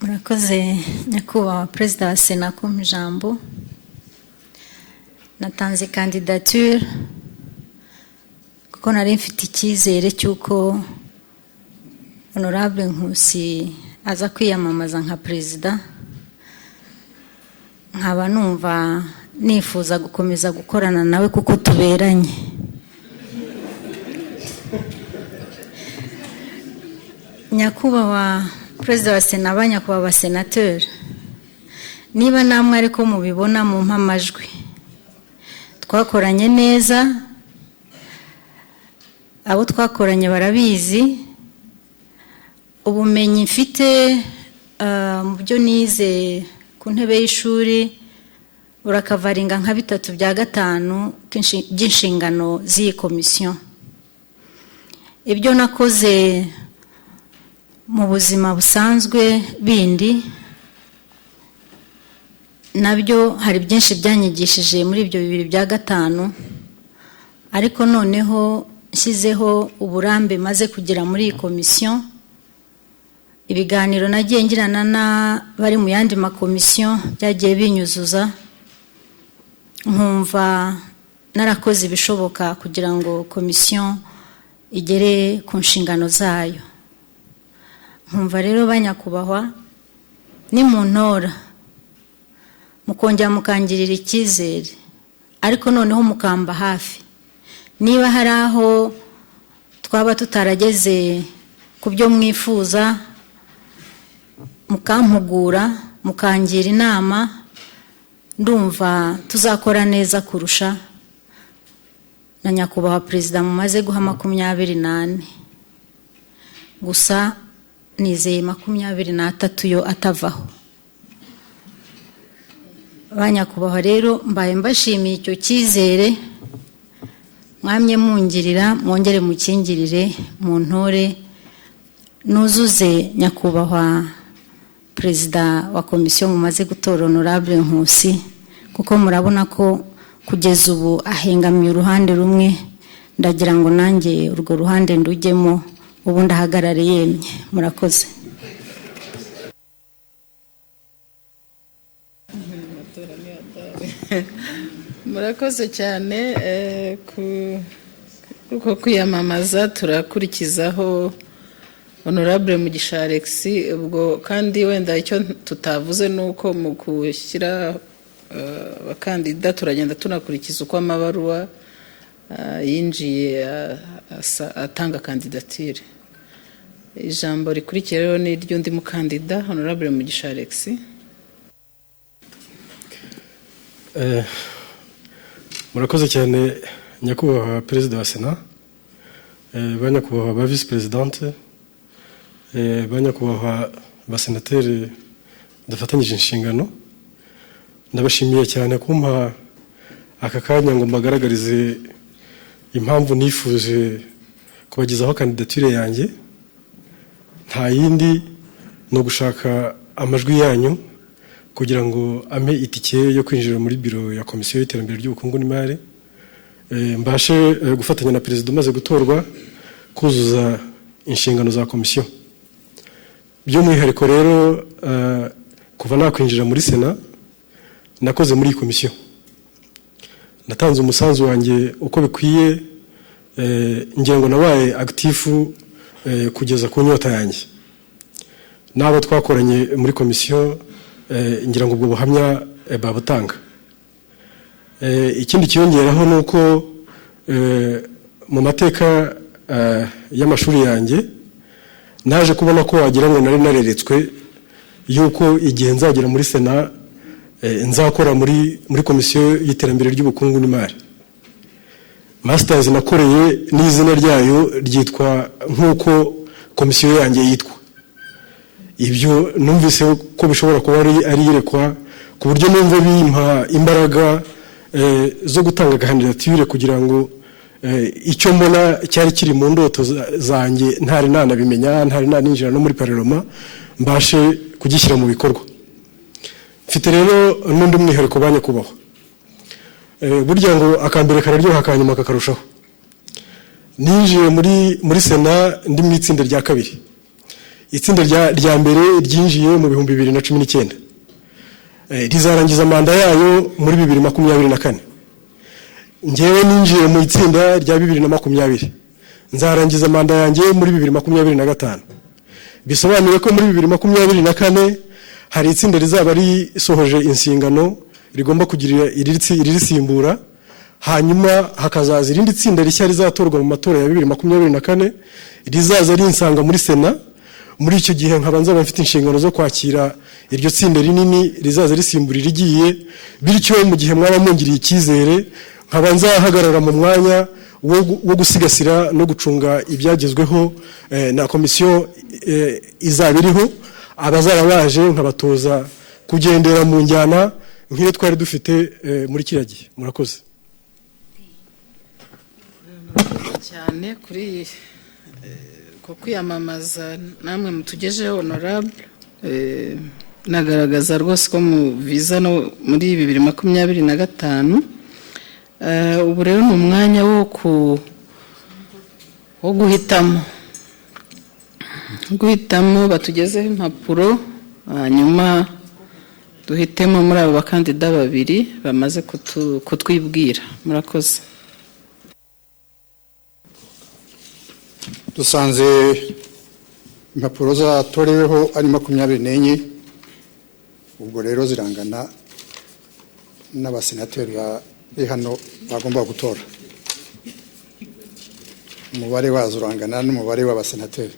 Murakoze nyakubahwa Perezida wa Sena kumpa ijambo. Natanze candidature kuko nari mfite icyizere cy'uko Honorable Nkusi aza kwiyamamaza nka Perezida, nkaba numva nifuza gukomeza gukorana nawe kuko tuberanye. Nyakubahwa Perezida wa Sena, banyakubahwa abasenateri, niba namwe ariko mubibona mu mpamajwi, twakoranye neza, abo twakoranye barabizi, ubumenyi mfite mu byo nize ku ntebe y'ishuri urakavaringa nka 3/5 by'inshingano z'iyi komisiyo. Ibyo nakoze mu buzima busanzwe bindi nabyo hari byinshi byanyigishije muri ibyo 2/5, ariko noneho nshyizeho uburambe maze kugira muri iyi komisiyo. Ibiganiro nagiye ngirana bari mu yandi makomisiyo byagiye binyuzuza, nkumva narakoze ibishoboka kugira ngo komisiyo igere ku nshingano zayo. Nkumva rero banyakubahwa, ni mu ntora mukongera mukangirira icyizere, ariko noneho mukamba hafi. Niba hari aho twaba tutarageze ku byo mwifuza, mukampugura, mukangira inama, ndumva tuzakora neza kurusha. Na nyakubahwa Perezida mumaze guha 28, gusa nizeye 23 yo atavaho. Banyakubahwa rero mbaye mbashimiye icyo cyizere mwamye mungirira, mwongere mukingirire mu ntore nuzuze nyakubahwa Perezida wa komisiyo mumaze gutora Honorable Nkusi, kuko murabona ko kugeza ubu ahengamiye uruhande rumwe. Ndagira ngo nanjye urwo ruhande ndujyemo, ubu ndahagarare yemye. Murakoze. Murakoze cyane kuko kwiyamamaza turakurikizaho Honorable Mugisha Alex. Ubwo kandi wenda icyo tutavuze nuko mu gushyira abakandida turagenda tunakurikiza uko amabaruwa yinjiye atanga kandidatire. Ijambo rikurikira rero ni ry'undi mukandida Honorable Mugisha Alex. Murakoze cyane nyakubahwa Perezida wa Sena, banyakubahwa ba Vice Presidente, banyakubahwa basenateri dufatanyije inshingano. Ndabashimiye cyane kumpa aka kanya ngo mbagaragarize impamvu nifuje kubagezaho kandidatire yanjye. Nta yindi no gushaka amajwi yanyu kugira ngo ame itike yo kwinjira muri biro ya komisiyo y'iterambere ry'ubukungu n'imari, mbashe gufatanya na Perezida umaze gutorwa kuzuza inshingano za komisiyo. By'umwihariko rero kuva nakwinjira muri Sena nakoze muri komisiyo, natanze umusanzu wanjye uko bikwiye, ngira ngo nabaye active kugeza ku nyota yanjye. Nabo twakoranye muri komisiyo ngira ngo ubwo buhamya babutanga. Ikindi kiyongeraho nuko mu mateka y'amashuri yanjye naje kubona ko wagira ngo nari nareretswe yuko igihe nzagera muri Sena nzakora muri komisiyo y'iterambere ry'ubukungu n'imari. Masters nakoreye n'izina ryayo ryitwa nk'uko komisiyo yanjye yitwa. Ibyo numvise ko bishobora kuba ari irekwa, ku buryo numva bimpa imbaraga zo gutanga kandidatire kugira ngo icyo mbona cyari kiri mu ndoto zanjye ntari nanabimenya, ntari naninjira no muri parlement, mbashe kugishyira mu bikorwa. Mfite rero n'undi mwihariko banyakubahwa. Burya ngo akambere kararyoha akanyuma kakarushaho. Ninjiye muri Sena ndi mu itsinda rya kabiri. Itsinda rya mbere ryinjiye mu 2019, rizarangiza manda yayo muri 2024. Ngewe ninjiye mu itsinda rya 2020, nzarangiza manda yanjye muri 2025. Bisobanuye ko muri 2024 hari itsinda rizaba risohoje insingano rigomba kugirira irisimbura, hanyuma hakazaza irindi tsinda rishya rizatorwa mu matora ya 2024 rizaza rinsanga muri Sena. Muri icyo gihe nkaba nzaba mfite inshingano zo kwakira iryo tsinda rinini rizaza risimburira igiye, bityo mu gihe mwaba mungiriye icyizere nkaba nzahagarara mu mwanya wo gusigasira no gucunga ibyagezweho na komisiyo izaba iriho, abazaba baje nkabatoza kugendera mu njyana nk'iyo twari dufite muri kiriya gihe. Murakoze cyane kuri ko kwiyamamaza namwe mutugejeho honorable. Nagaragaza rwose ko mu viza no muri 2025. Ubu rero ni umwanya wo guhitamo batugezeho impapuro, hanyuma duhitemo muri abo bakandida babiri bamaze kutwibwira. Murakoze. dusanze impapuro zatoreweho ari 24, ubwo rero zirangana n'abasenateri hano bagomba gutora. Umubare wazo urangana n'umubare w'abasenateri.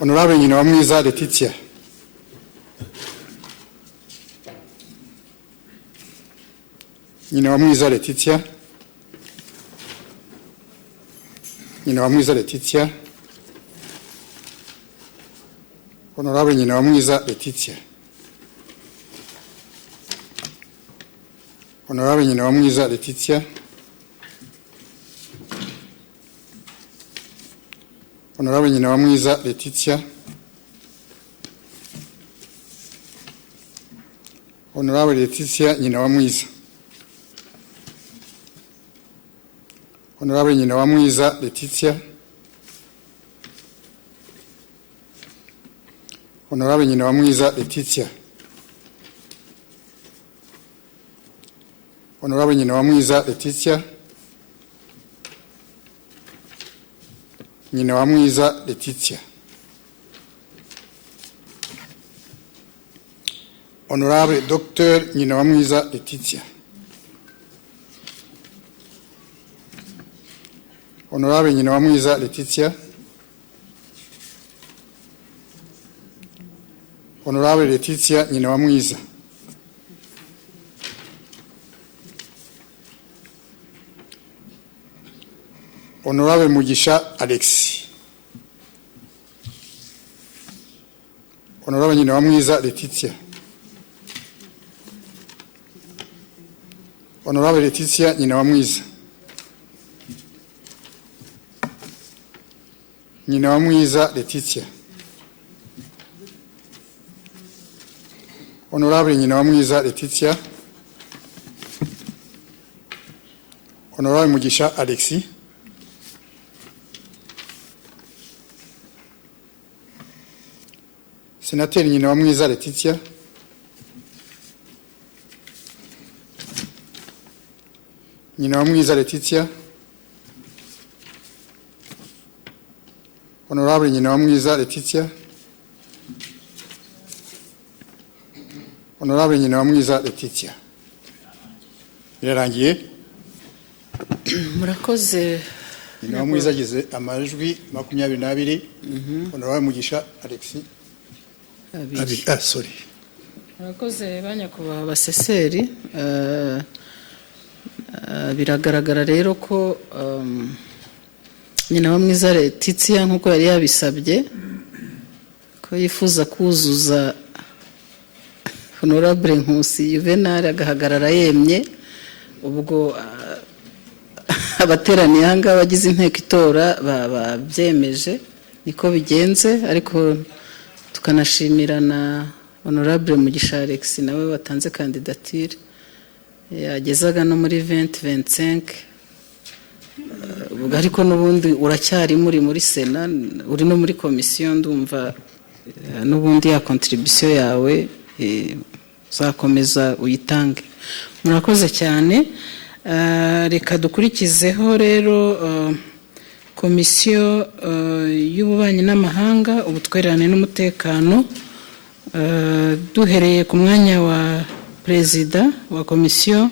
Honorable Nyinawamwiza Letitia. Nyinawamwiza Letitia. Nyinawamwiza Letitia. Honorable Nyinawamwiza Letitia. Honorable Nyinawamwiza Letitia. Honorable Nyinawamwiza Letitia. Honorable Letitia Nyinawamwiza. Honorable Nyinawamwiza Letitia. Honorable Nyinawamwiza Letitia. Honorable Nyinawamwiza Letitia. Nyinawamwiza Letitia. Honorable Dr. Nyinawamwiza Letitia. Honorable Nyinawamwiza Letitia. Honorable Letitia Nyinawamwiza. Honorable Mugisha Alexis. Honorable Nyinawamwiza Letitia. Honorable Letitia Nyinawamwiza. Nyinawamwiza Letitia. Honorable Nyinawamwiza Letitia. Honorable Mugisha Alexis. Sénateur Nyinawamwiza Letitia. Nyinawamwiza Letitia. Honorable Nyinawamwiza Letitia. Honorable Nyinawamwiza Letitia. Birarangiye. Murakoze. Nyinawamwiza agize amajwi 22. Honorable Mugisha Alexis. Sorry. Murakoze banyakubahwa abaseseri. Biragaragara rero ko Nyinawamwiza Letitia nk'uko yari yabisabye ko yifuza kuzuza Honorable Nkusi Juvenal agahagarara yemye. Ubwo abateraniye ahangaha bagize inteko itora babyemeje niko bigenze, ariko tukanashimira na Honorable Mugisha Alexis nawe watanze kandidatire yagezaga no muri 2025. Ubwo ariko n'ubundi uracyari muri Sena, uri no muri komisiyo, ndumva n'ubundi ya contribution yawe uzakomeza uyitange. Murakoze cyane. reka dukurikizeho rero komisiyo y'ububanyi n'amahanga, ubutwererane n'umutekano. Duhereye ku mwanya wa perezida wa komisiyo,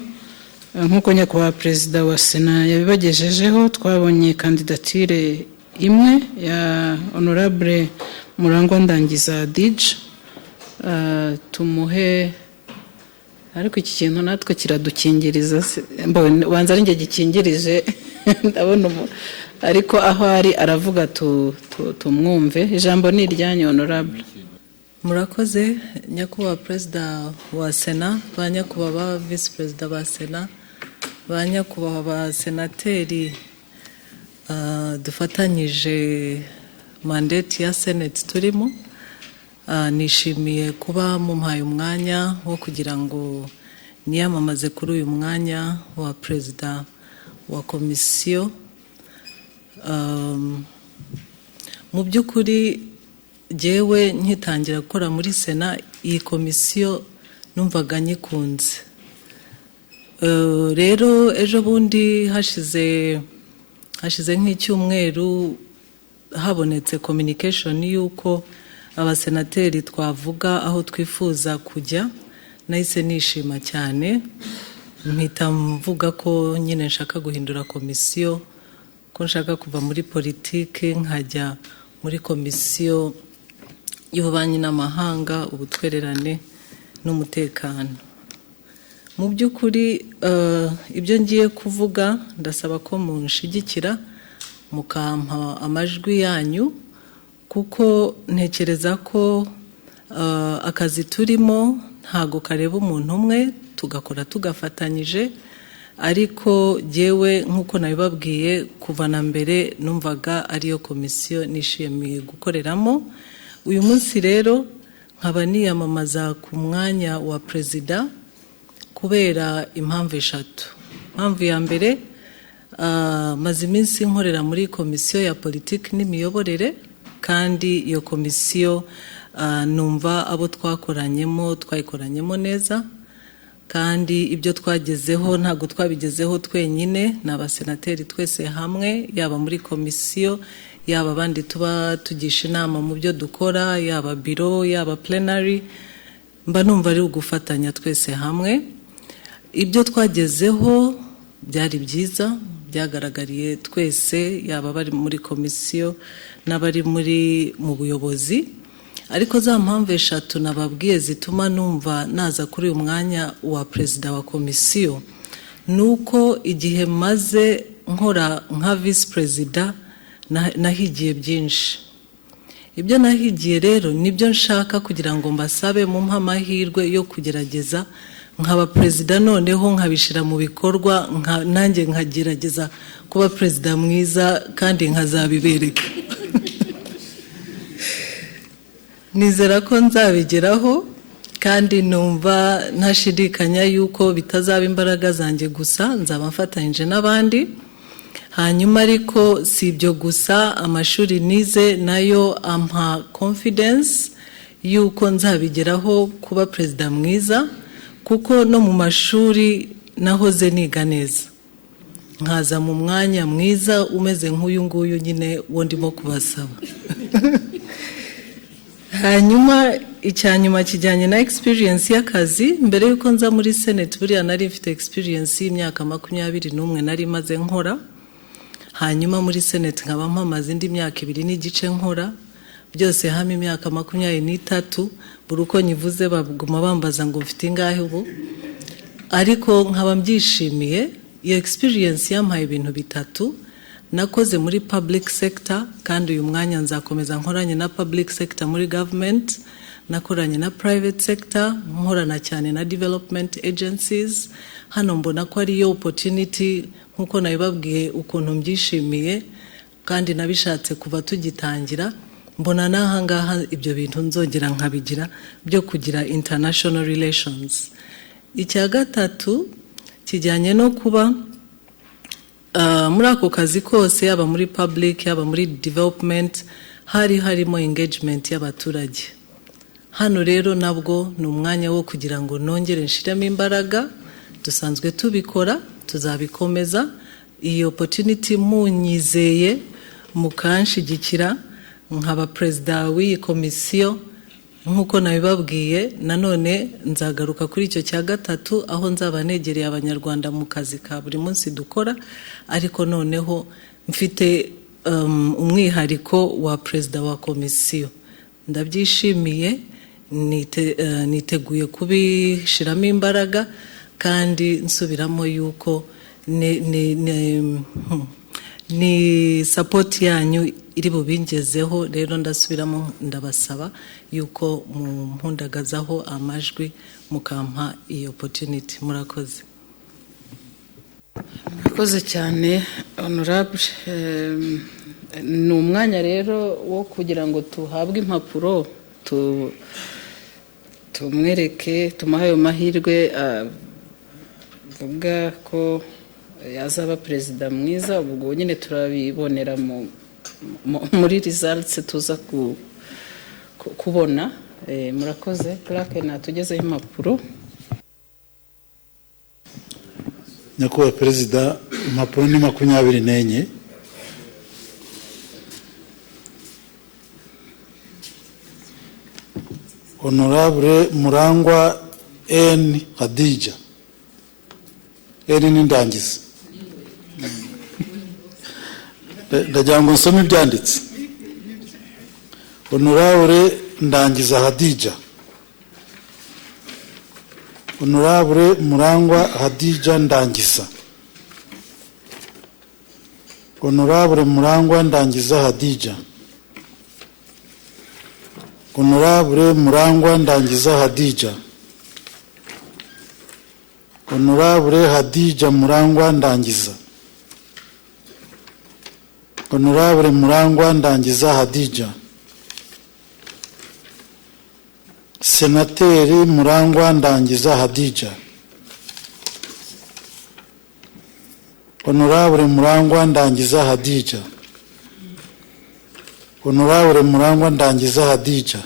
nk'uko nyakubahwa perezida wa sena yabibagejejeho, twabonye kandidatire imwe ya honorable Murangwa Ndangiza Didge. Tumuhe, ariko iki kintu natwe kiradukingiriza, banza ari njye gikingirije ndabona ariko aho ari aravuga tumwumve. Ijambo ni iryanyu honorable. Murakoze nyakubahwa perezida wa sena, ba nyakubahwa vice perezida ba sena, ba nyakubahwa ba senateri dufatanyije mandate ya senate turimo. Nishimiye kuba mumpaye umwanya wo kugira ngo niyamamaze kuri uyu mwanya wa perezida wa komisiyo. Mu by'ukuri jyewe nkitangira gukora muri sena, iyi komisiyo numvaga nyikunze. Rero ejo bundi hashize nk'icyumweru habonetse communication y'uko abasenateri twavuga aho twifuza kujya. Nahise nishima cyane, mpita mvuga ko nyine nshaka guhindura komisiyo, ko nshaka kuva muri politiki nkajya muri komisiyo y'ububanyi n'amahanga, ubutwererane n'umutekano. Mu by'ukuri ibyo ngiye kuvuga ndasaba ko munshigikira mukampa amajwi yanyu, kuko ntekereza ko akazi turimo ntago kareba umuntu umwe, tugakora tugafatanyije. Ariko jyewe nk'uko nabibabwiye kuva na mbere numvaga ariyo komisiyo nishimiye gukoreramo. Uyu munsi rero nkaba niyamamaza ku mwanya wa perezida kubera impamvu eshatu. Impamvu ya mbere, maze iminsi nkorera muri komisiyo ya politiki n'imiyoborere, kandi iyo komisiyo numva abo twayikoranyemo neza, kandi ibyo twagezeho ntabwo twabigezeho twenyine, ni abasenateri twese hamwe, yaba muri komisiyo, yaba abandi tuba tugisha inama mu byo dukora, yaba biro, yaba plenary, mba numva ari ugufatanya twese hamwe. Ibyo twagezeho byari byiza, byagaragariye twese, yaba bari muri komisiyo n'abari mu buyobozi. Ariko za mpamvu eshatu nababwiye zituma numva naza kuri uyu mwanya wa perezida wa komisiyo, nuko igihe maze nkora nka vice perezida nahigiye byinshi. Ibyo nahigiye rero nibyo nshaka kugira ngo mbasabe mumpe amahirwe yo kugerageza nkaba perezida, noneho nkabishira mu bikorwa, nanjye nkagerageza kuba perezida mwiza kandi nkazabibereka. Nizera ko nzabigeraho, kandi numva ntashidikanya yuko bitazaba imbaraga zanjye gusa, nzaba mfatanyije n'abandi. Hanyuma ariko si ibyo gusa, amashuri nize nayo ampa confidence yuko nzabigeraho kuba perezida mwiza, kuko no mu mashuri nahoze niga neza, nkaza mu mwanya mwiza umeze nk'uyu nguyu nyine wo ndimo kubasaba. Hanyuma icyanyuma kijyanye na experience y'akazi. Mbere yuko nza muri Senate buriya nari mfite experience y'imyaka 21 nari maze nkora. Hanyuma muri Senate nkaba mpamaze indi myaka 2 n'igice nkora, byose hamwe imyaka 23. Buri uko nyivuze baguma bambaza ngo mfite ingahe ubu, ariko nkaba mbyishimiye. Iyo experience yampaye ibintu bitatu. Nakoze muri public sector, kandi uyu mwanya nzakomeza nkoranye na public sector muri government, nakoranye na private sector, nkorana cyane na development agencies. Hano mbona ko ari yo opportunity, nkuko nabibabwiye ukuntu mbyishimiye, kandi nabishatse kuva tugitangira. Mbona nahangaha ibyo bintu nzongera nkabigira byo kugira international relations. Icya gatatu kijyanye no kuba muri ako kazi kose, yaba muri public yaba muri development, harimo engagement y'abaturage. Hano rero nabwo ni umwanya wo kugira ngo nongere nshiremo imbaraga. Dusanzwe tubikora, tuzabikomeza iyi opportunity munyizeye mukanshigikira nkaba perezida w'iyi komisiyo nk'uko nabibabwiye nanone nzagaruka kuri icyo cya gatatu aho nzaba negereye abanyarwanda mu kazi ka buri munsi dukora ariko noneho mfite umwihariko wa perezida wa komisiyo ndabyishimiye niteguye kubishiramo imbaraga kandi nsubiramo yuko ni support yanyu iri bubingezeho rero ndasubiramo ndabasaba yuko mumpundagazaho amajwi mukampa iyi opportunity murakoze. Murakoze cyane honorable. Ni umwanya rero wo kugira ngo tuhabwe impapuro tumwereke tumuhe ayo mahirwe avuga ko yazaba perezida mwiza. Ubwo nyine turabibonera muri results tuza kubona. Murakoze. Clark natugezeho impapuro. Nyakubahwa perezida, impapuro ni 24. Honorable Murangwa N. Hadija. N ni ndangiza. Ndagira ngo nsome ibyanditse. Honorable Ndangiza Hadija. Honorable Murangwa Hadija Ndangiza. Honorable Murangwa Ndangiza Hadija. Honorable Murangwa Ndangiza Hadija. Honorable Hadija Murangwa Ndangiza. Honorable Murangwa Ndangiza Hadija. Senateri Murangwa Ndangiza Hadija. Honorable Murangwa Ndangiza Hadija. Honorable Murangwa Ndangiza Hadija.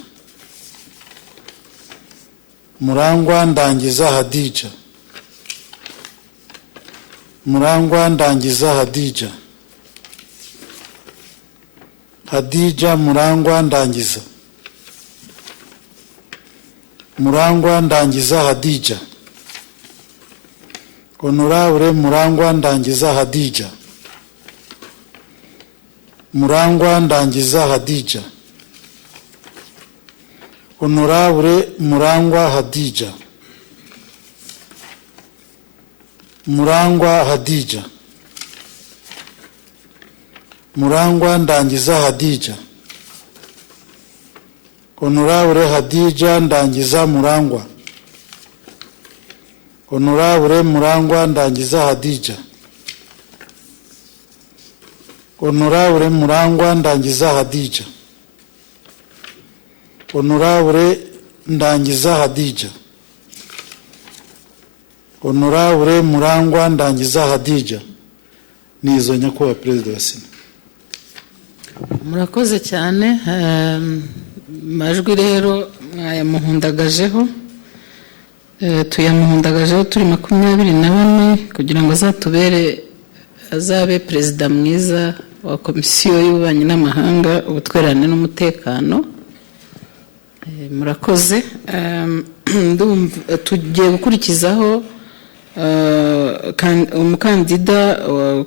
Murangwa Ndangiza Hadija. Murangwa Ndangiza Hadija. Hadija Murangwa Ndangiza. Murangwa Ndangiza Hadija. Honorable Murangwa Ndangiza Hadija. Murangwa Ndangiza Hadija. Honorable Murangwa Hadija. Murangwa Hadija. Murangwa Ndangiza Hadija. Honorable Hadija Ndangiza Murangwa. Honorable Murangwa Ndangiza Hadija. Honorable Murangwa Ndangiza Hadija. Honorable Ndangiza Hadija. Honorable Murangwa Ndangiza Hadija. Nizo nyakubahwa perezida wa Sena. Murakoze cyane. Majwi rero mwayamuhundagajeho. Tuyamuhundagajeho turi 24 kugira ngo azabe perezida mwiza wa komisiyo y'ububanyi n'amahanga, ubutwererane n'umutekano. Murakoze. Tugiye gukurikizaho umukandida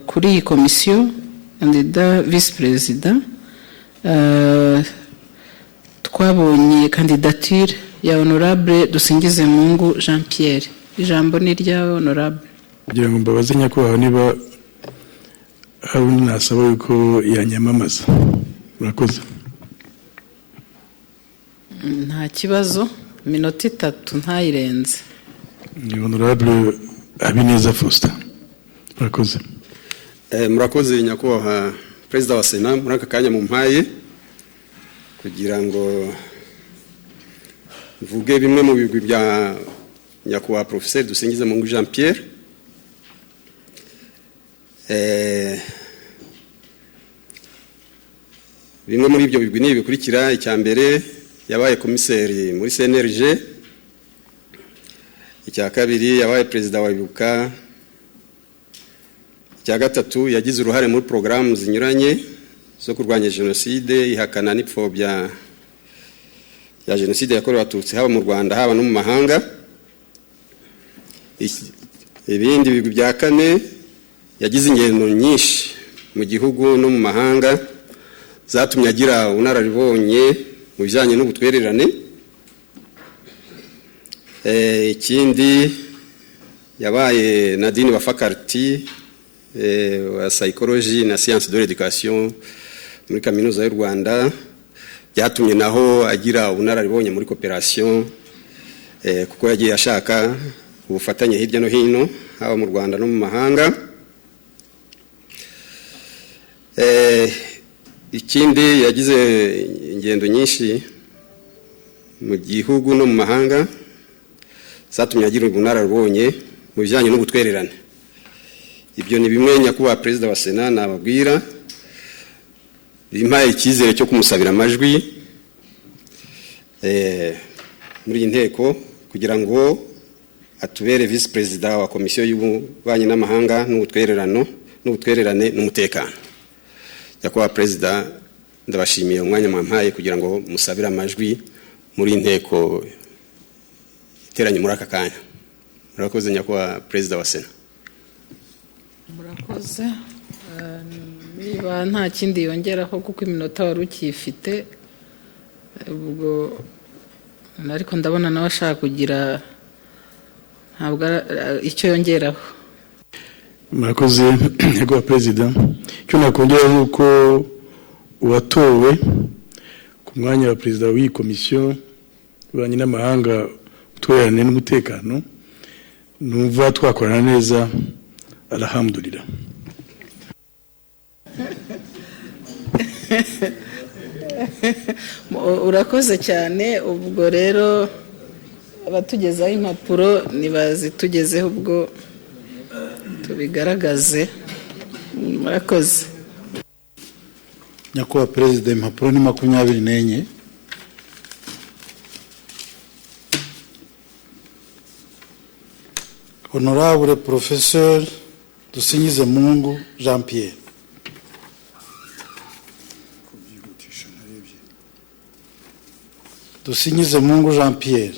kuri iyi komisiyo, kandida vice perezida. Twabonye candidature ya honorable Dusingizemungu Jean Pierre. Ijambo ni rya honorable. Kugira ngo mbabaze nyakubahwa niba hari nasaba yuko yanyamamaza. Murakoze. Nta kibazo, minota 3 ntayirenze. Ni honorable Habineza Faustin. Murakoze. Murakoze nyakubahwa perezida wa Sena, muri aka kanya mu mpaye kugira ngo mvuge bimwe mu bigwi bya nyakubahwa professeur Dusingizemungu Jean Pierre. Bimwe muri ibyo bigwi ni bikurikira. Icya mbere yabaye komiseri muri CNRG. Icya kabiri yabaye perezida wa Ibuka. icya gatatu yagize uruhare muri porogaramu zinyuranye zo kurwanya jenoside ihakana n'ipfobya ya jenoside yakorewe abatutsi haba mu Rwanda haba no mu mahanga. Ibindi bigwi bya kane yagize ingendo nyinshi mu gihugu no mu mahanga zatumye agira ubunararibonye mu bijyanye n'ubutwererane. Ikindi yabaye Nadine wa faculty wa psychologie na science de l'éducation muri kaminuza y'u Rwanda, byatumye naho agira ubunararibonye muri coopération kuko yagiye ashaka ubufatanye hirya no hino haba mu Rwanda no mu mahanga. Ikindi yagize ingendo nyinshi mu gihugu no mu mahanga zatumye agira ubunararibonye mu bijyanye n'ubutwererane. Ibyo ni bimwe nyakubahwa perezida wa Sena nababwira bimpaye icyizere cyo kumusabira amajwi muri iyi nteko kugira ngo atubere vice perezida wa komisiyo y'ububanyi n'amahanga n'ubutwererane n'umutekano. Nyakubahwa perezida, ndabashimiye umwanya mwampaye kugira ngo musabire amajwi muri inteko iteranye muri aka kanya. Murakoze nyakubahwa perezida wa Sena. Murakoze. Niba nta kindi yongeraho kuko iminota wari ukifite, ubwo ariko ndabona nawe ashaka kugira ntabwo icyo yongeraho. Murakoze nyakubahwa perezida. Icyo nakongera ni uko uwatowe ku mwanya wa perezida w'iyi komisiyo y'ububanyi n'amahanga, ubutwererane n'umutekano, numva twakorana neza. Alhamdulillah. Urakoze cyane. Ubwo rero abatugezaho impapuro nibazitugezeho ubwo tubigaragaze. Murakoze. Nyakubahwa perezida, impapuro ni 24. Honorable Professeur Dusingizemungu Jean Pierre. Dusingizemungu Jean Pierre.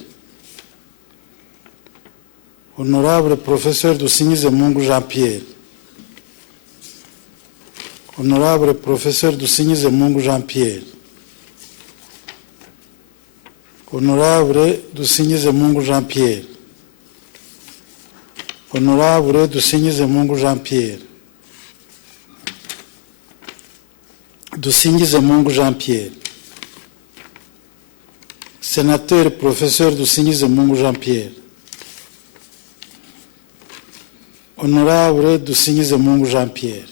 Honorable Professeur Dusingizemungu Jean Pierre. Honorable Professeur Dusingizemungu Jean Pierre. Honorable Dusingizemungu Jean Pierre. Honorable Dusingizemungu Jean Pierre. Dusingizemungu Jean Pierre. Sénateur Professeur Dusingizemungu Jean Pierre. Honorable Dusingizemungu Jean Pierre.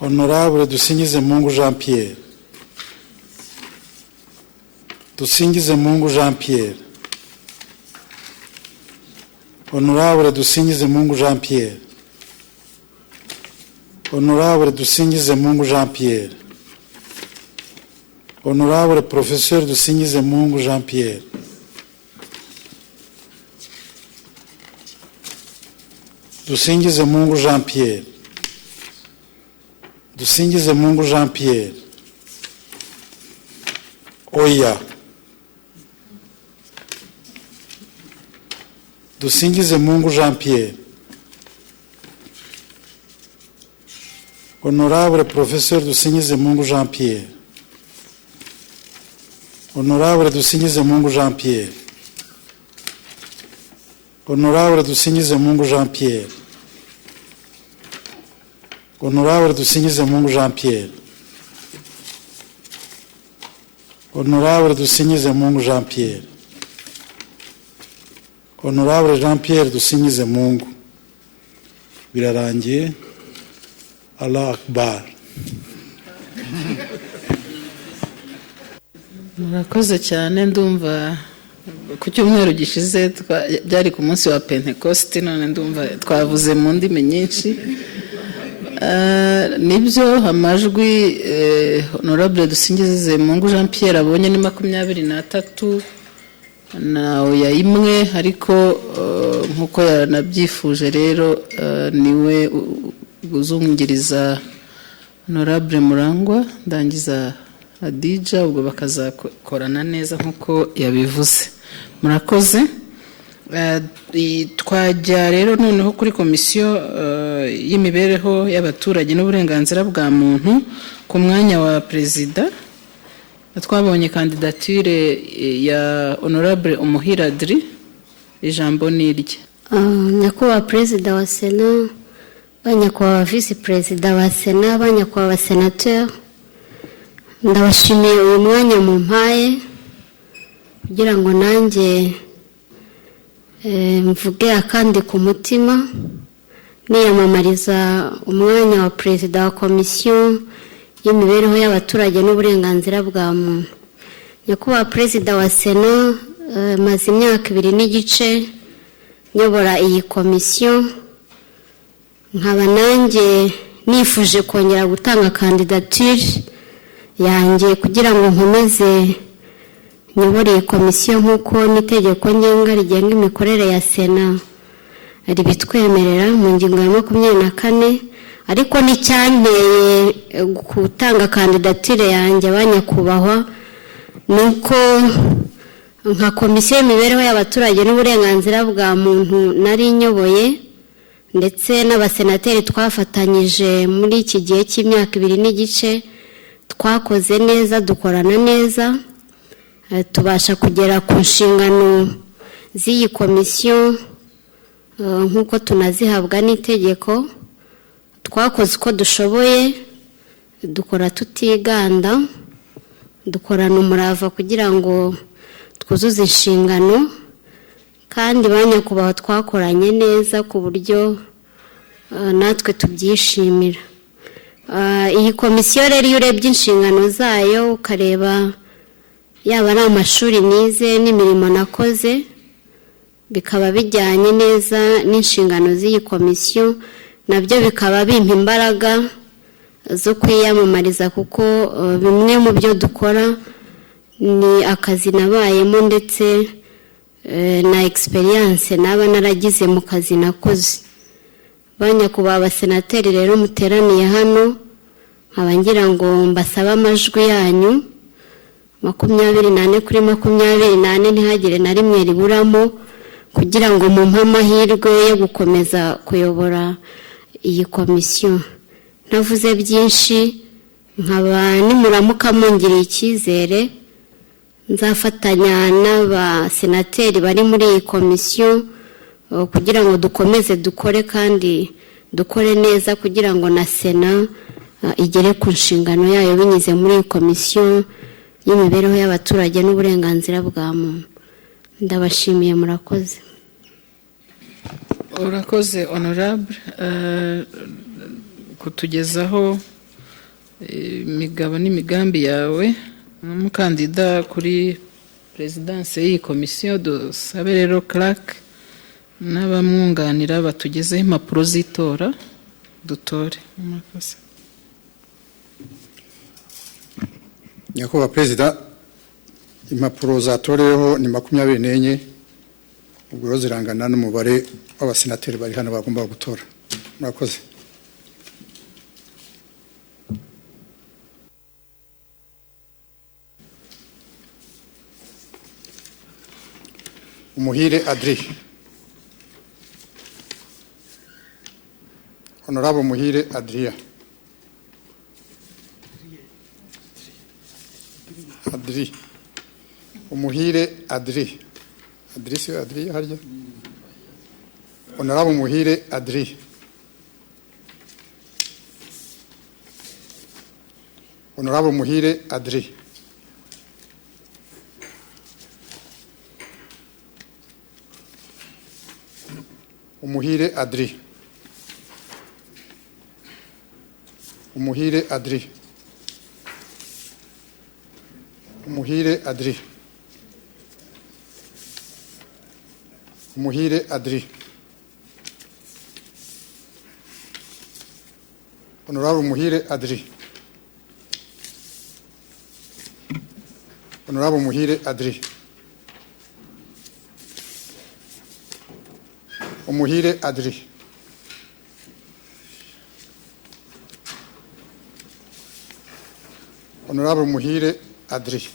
Honorable Dusingizemungu Jean Pierre. Dusingizemungu Jean Pierre. Honorable Dusingizemungu Jean Pierre. Honorable Dusingizemungu Jean Pierre. Honorable Professeur Dusingizemungu Jean Pierre. Dusingizemungu Jean Pierre. Dusingizemungu Jean Pierre. Oya. Dusingizemungu Jean Pierre. Honorable Professeur Dusingizemungu Jean Pierre. Honorable Dusingizemungu Jean Pierre. Honorable Dusingizemungu Jean Pierre. Honorable Dusingizemungu Jean Pierre. Honorable Dusingizemungu Jean Pierre. Honorable Jean-Pierre Dusingizemungu. Birarangiye. Allah Akbar. Murakoze cyane. Ndumva ku cyumweru gishize byari ku munsi wa Pentecost, none ndumva twavuze mu ndimi nyinshi. Nibyo amajwi Honorable Dusingizemungu Jean Pierre abonye ni 23 na oya imwe ariko nk'uko yanabyifuje rero niwe uzungiriza honorable Murangwa Ndangiza Hadija, ubwo bakazakorana neza nk'uko yabivuze. Murakoze. Twajya rero noneho kuri komisiyo y'imibereho y'abaturage n'uburenganzira bwa muntu ku mwanya wa perezida. Twabonye kandidatire ya honorable Umuhire Adri, ijambo ni irye. Nyakubahwa perezida wa Sena, banyakubahwa visi perezida wa Sena, banyakubahwa senateur, ndabashimiye uyu mwanya mu mpaye kugira ngo nanjye mvuge akandi ku mutima niyamamariza umwanya wa perezida wa komisiyo y'imibereho y'abaturage n'uburenganzira bwa muntu. Nyakubahwa perezida wa Sena, maze imyaka 2 n'igice nyobora iyi komisiyo, nkaba nanjye nifuje kongera gutanga kandidatire yanjye kugira ngo nkomeze nyobora iyi komisiyo nk'uko n'itegeko ngenga rigenga imikorere ya Sena ribitwemerera mu ngingo ya 24, ariko n'icyanteye gutanga kandidatire yanjye banyakubahwa nuko nka komisiyo y'imibereho y'abaturage n'uburenganzira bwa muntu nari nyoboye ndetse n'abasenateri twafatanyije muri iki gihe cy'imyaka 2 n'igice, twakoze neza, dukorana neza, tubasha kugera ku nshingano z'iyi komisiyo nk'uko tunazihabwa n'itegeko. Twakoze uko dushoboye, dukora tutiganda, dukorana umurava kugira ngo twuzuze inshingano, kandi banyakubahwa twakoranye neza ku buryo natwe tubyishimira. Iyi komisiyo rero iyo urebye inshingano zayo ukareba yaba ari amashuri nize n'imirimo nakoze, bikaba bijyanye neza n'inshingano z'iyi komisiyo, nabyo bikaba bimpa imbaraga zo kwiyamamariza, kuko bimwe mu byo dukora ni akazi nabayemo ndetse na experience naba naragize mu kazi nakoze. Banyakubahwa abasenateri rero muteraniye hano, nkaba ngira ngo mbasaba amajwi yanyu 24 kuri 24, ntihagire na rimwe riburamo, kugira ngo mumpe amahirwe yo gukomeza kuyobora iyi komisiyo. Navuze byinshi, nkaba nimuramuka mungiriye icyizere nzafatanya n'abasenateri bari muri iyi komisiyo kugira ngo dukomeze dukore kandi dukore neza, kugira ngo na Sena igere ku nshingano yayo binyuze muri iyi komisiyo y'imibereho y'abaturage n'uburenganzira bwa muntu. Ndabashimiye, murakoze. Urakoze honorable kutugezaho imigabo n'imigambi yawe n'umukandida kuri perezidanse y'iyi komisiyo. Dusabe rero Clark n'abamwunganira batugezeho impapuro z'itora dutore. Murakoze. Nyakubahwa perezida, impapuro zatoreweho ni 24, ubwo zirangana n'umubare w'abasenateri bari hano bagomba gutora. Murakoze. Umuhire Adri. Honorable Umuhire Adria. Adri. Umuhire Adri. Adri si Adri harya? Honorable Umuhire Adri. Honorable Umuhire Adri. Umuhire Adri. Umuhire Adri. Umuhire Adri. Umuhire Adri. Honorable Umuhire Adri. Honorable Umuhire Adri. Umuhire Adri. Honorable Umuhire Adri.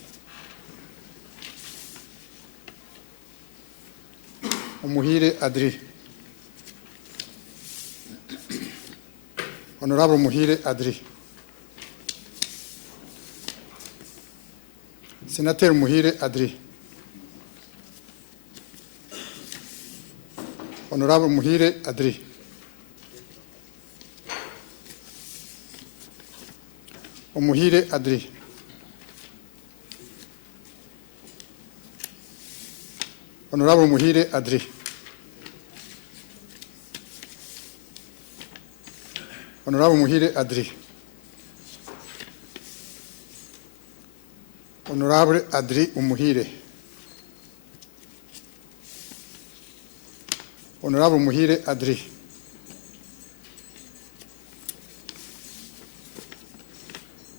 Umuhire Adri. Honorable Umuhire Adri. Senateur Umuhire Adri. Honorable Umuhire Adri. Umuhire Adri. Honorable Umuhire Adri. Honorable Umuhire Adri. Honorable Adri Umuhire. Honorable Umuhire Adri.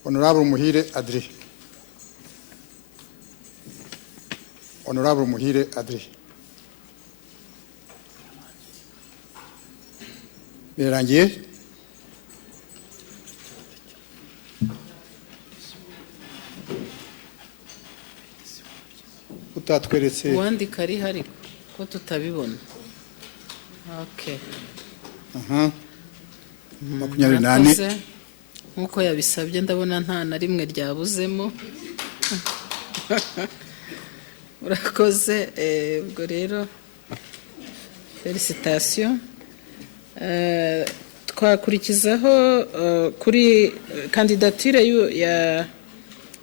Honorable Umuhire Adri. Honorable Umuhire Adri. Birarangiye. Utatweretse. Uwandika ari hari ko tutabibona. Okay. Makumyabiri n'ane. Nkuko yabisabye ndabona nta na rimwe ryabuzemo. Urakoze ubwo rero felicitation. Twakurikizaho kuri kandidature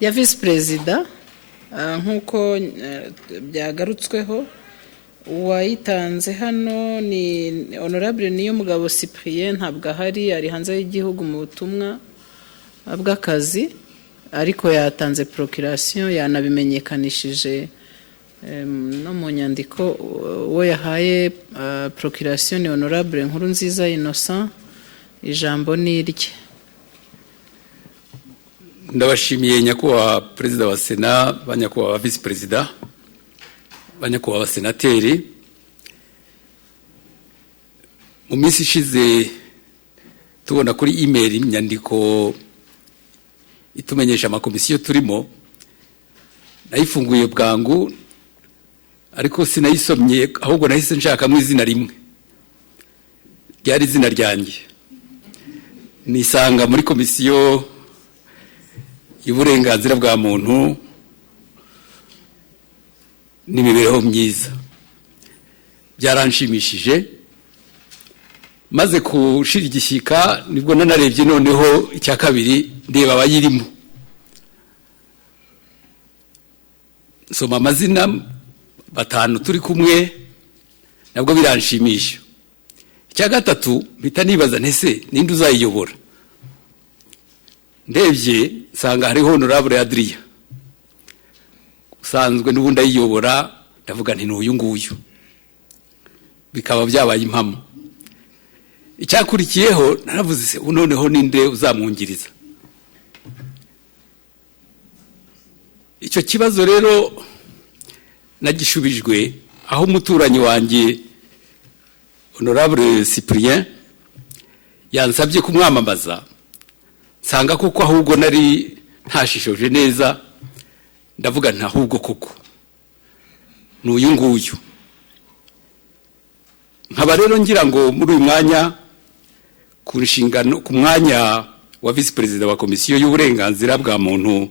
ya vice president nkuko byagarutsweho. Uwayitanze hano ni Honorable Niyomugabo Cyprien, ntabwo ahari, ari hanze y'igihugu mu butumwa bw'akazi, ariko yatanze procuration, yanabimenyekanishije no mu nyandiko. Uwo yahaye procuration ni Honorable Nkurunziza Innocent. Ijambo ni irye. Ndabashimiye nyakubahwa perezida wa Sena, banyakubahwa vice president, banyakubahwa senateri. Mu minsi ishize tubona kuri email inyandiko itumenyesha amakomisiyo turimo, nayifunguye bwangu ariko sinayisomye, ahubwo nahise nshakamo izina rimwe, ryari izina ryanjye. Nisanga muri komisiyo y'uburenganzira bwa muntu n'imibereho myiza. Byaranshimishije, maze kushira igishyika nibwo nanarebye noneho icya kabiri ndeba abayirimo, nsoma amazina batanu turi kumwe, nabwo biranshimisha. Icya gatatu mpita nibaza ntese ninde uzayiyobora. Ndebye nsanga hariho Honorable Adria usanzwe n'ubundi ayiyobora, ndavuga nti n'uyu nguyu, bikaba byabaye impamo. Icyakurikiyeho naravuze se noneho ninde uzamwungiriza. Icyo kibazo rero nagishubijwe aho umuturanyi wanjye Honorable Cyprien yansabye kumwamamaza, nsanga kuko ahubwo nari ntashishoje neza, ndavuga nti ahubwo kuko n'uyu nguyu. Nkaba rero ngira ngo muri uyu mwanya ku mwanya wa vice president wa komisiyo y'uburenganzira bwa muntu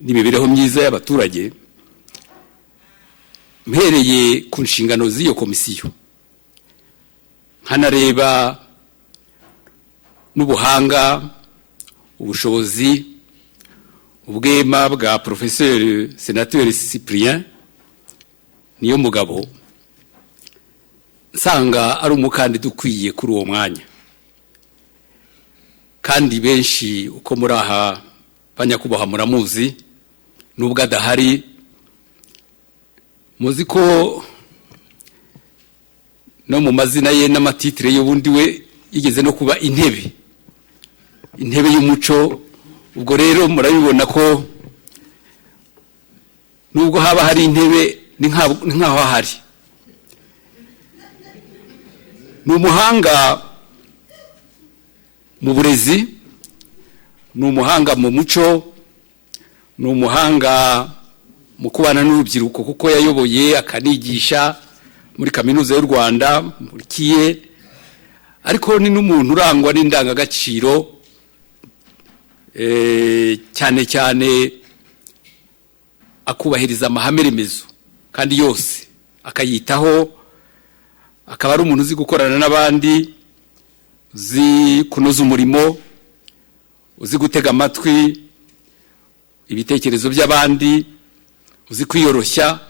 n'imibereho myiza y'abaturage, mpereye ku nshingano z'iyo komisiyo, nkanareba n'ubuhanga, ubushobozi, ubwema bwa Professeur Senateur Cyprien Niyomugabo, nsanga ari umukandida ukwiye kuri uwo mwanya. Kandi benshi uko muri aha banyakubahwa muramuzi, nubwo adahari, muzi ko no mu mazina ye n'amatitire y'ubundi we yigeze no kuba intebe y'umuco. Ubwo rero murabibona ko nubwo haba hari intebe ni nkaho hari. ni umuhanga mu burezi, ni umuhanga mu muco, ni umuhanga mu kubana n'urubyiruko kuko yayoboye akanigisha muri kaminuza y'u Rwanda muri kiye, ariko ni n'umuntu urangwa n'indangagaciro cyane cyane akubahiriza amahame remezo kandi yose akayitaho, akaba ari umuntu uzi gukorana n'abandi, uzi kunoza umurimo, uzi gutega amatwi ibitekerezo by'abandi, uzi kwiyoroshya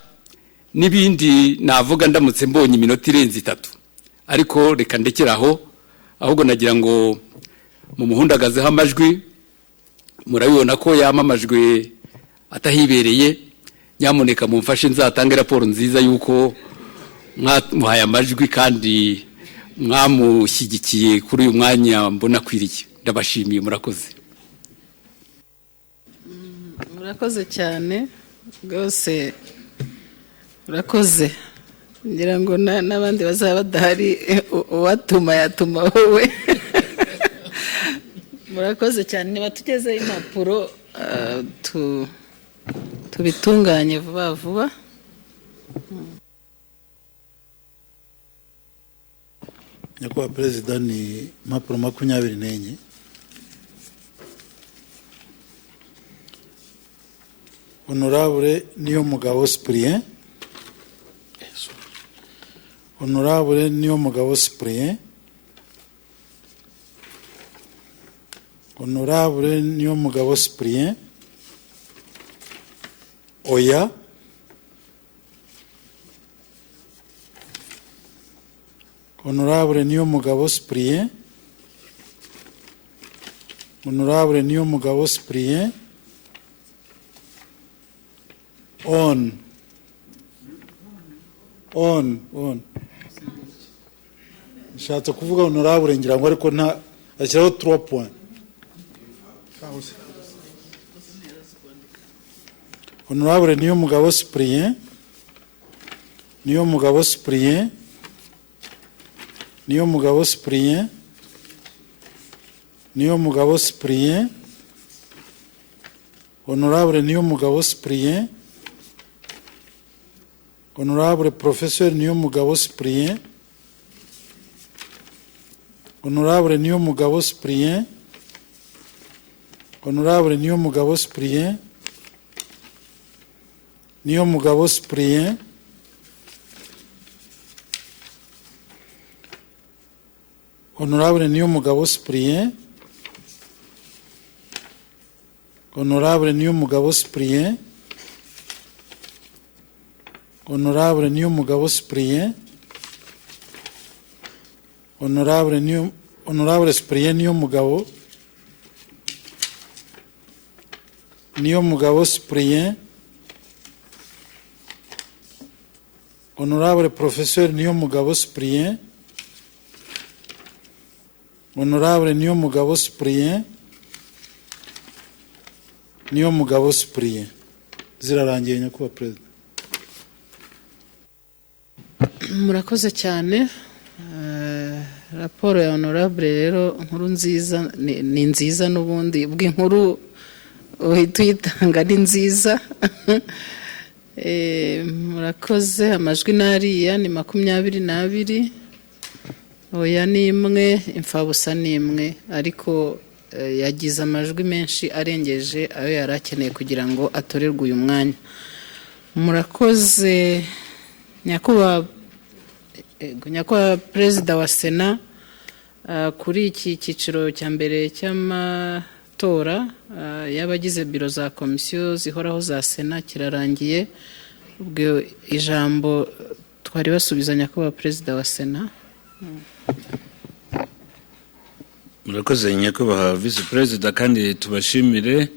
n'ibindi navuga ndamutse mbonye iminota irenze 3, ariko reka ndekeraho, ahubwo nagira ngo mu muhundagazeho amajwi, murabibona ko yamamajwe atahibereye, nyamuneka mumfashe nzatange raporo nziza yuko mwamuhaye amajwi kandi mwamushyigikiye kuri uyu mwanya mbona kwiriye. Ndabashimiye, murakoze. Murakoze cyane rwose, murakoze. Ngira ngo n'abandi bazaba badahari, uwatuma yatuma wowe. Murakoze cyane. Niba tugezeho impapuro tubitunganye vuba vuba. Nyakubahwa Perezida, ni impapuro 24. Honorable Niyomugabo Cyprien, Honorable Niyomugabo Cyprien, Honorable Niyomugabo Cyprien, Oya, Honorable Niyomugabo Cyprien, Honorable Niyomugabo Cyprien, on. Nshatse kuvuga honorable ngira ngo ariko nta ashyiraho 3 points. Honorable Niyomugabo Cyprien, Niyomugabo Cyprien, Niyomugabo Cyprien, Niyomugabo Cyprien, Honorable Niyomugabo Cyprien, Honorable Professeur Niyomugabo Cyprien, Honorable Niyomugabo Cyprien, Honorable Niyomugabo Cyprien, Niyomugabo Cyprien, Honorable Niyomugabo Cyprien, Honorable Niyomugabo Cyprien, Honorable Niyomugabo Cyprien, Honorable Cyprien Niyomugabo, Niyomugabo Cyprien, Honorable Professeur Niyomugabo Cyprien, Honorable Niyomugabo Cyprien, Niyomugabo Cyprien. Zirarangiye Nyakubahwa Perezida. Murakoze cyane. Raporo ya honorable rero nkuru nziza ni nziza n'ubundi bw'inkuru uhita uyitanga ni nziza. Murakoze. Amajwi nariya ni 22, oya ni 1, imfabusa ni 1, ariko yagize amajwi menshi arengeje ayo yarakeneye kugira ngo atorerwe uyu mwanya. Murakoze Nyakubahwa Perezida wa Sena, kuri iki cyiciro cya mbere cy'amatora y'abagize biro za komisiyo zihoraho za Sena kirarangiye. Ubwo ijambo twari basubiza Nyakubahwa Perezida wa Sena. Murakoze Nyakubahwa Vice Perezida, kandi tubashimire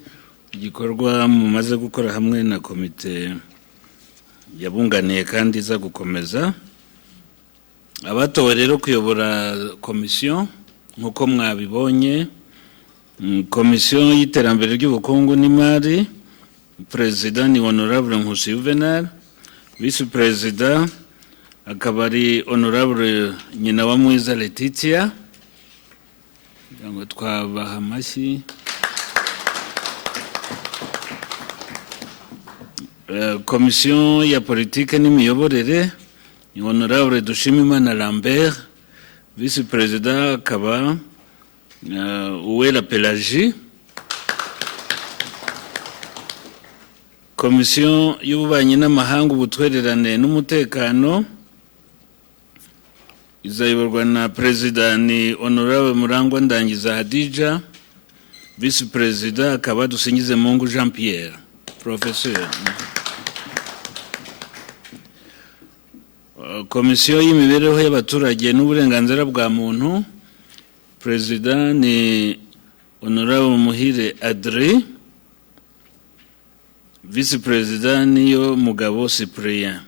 igikorwa mumaze gukora hamwe na komite yabunganiye kandi iza gukomeza. Abatowe rero kuyobora komisiyo nk'uko mwabibonye, komisiyo y'iterambere ry'ubukungu n'imari, Perezida ni Honorable Nkusi Juvenal, Vice Perezida akaba ari honorable nyina wa Mwiza Letitia, ngo twabaha amashyi. Komisiyo ya politike n'imiyoborere ni honorable Dushimimana Lambert, vice perezida akaba Uwera Pelagie. Komisiyo y'ububanyi n'amahanga, ubutwererane n'umutekano izayoborwa na perezida ni honorable Murangwa Ndangiza Hadija, vice perezida akaba Dusingizemungu Jean Pierre, professeur. Komisiyo y'imibereho y'abaturage n'uburenganzira bwa muntu, perezida ni honorable Muhire Adrien, vice perezida niyo Mugabo Cyprien.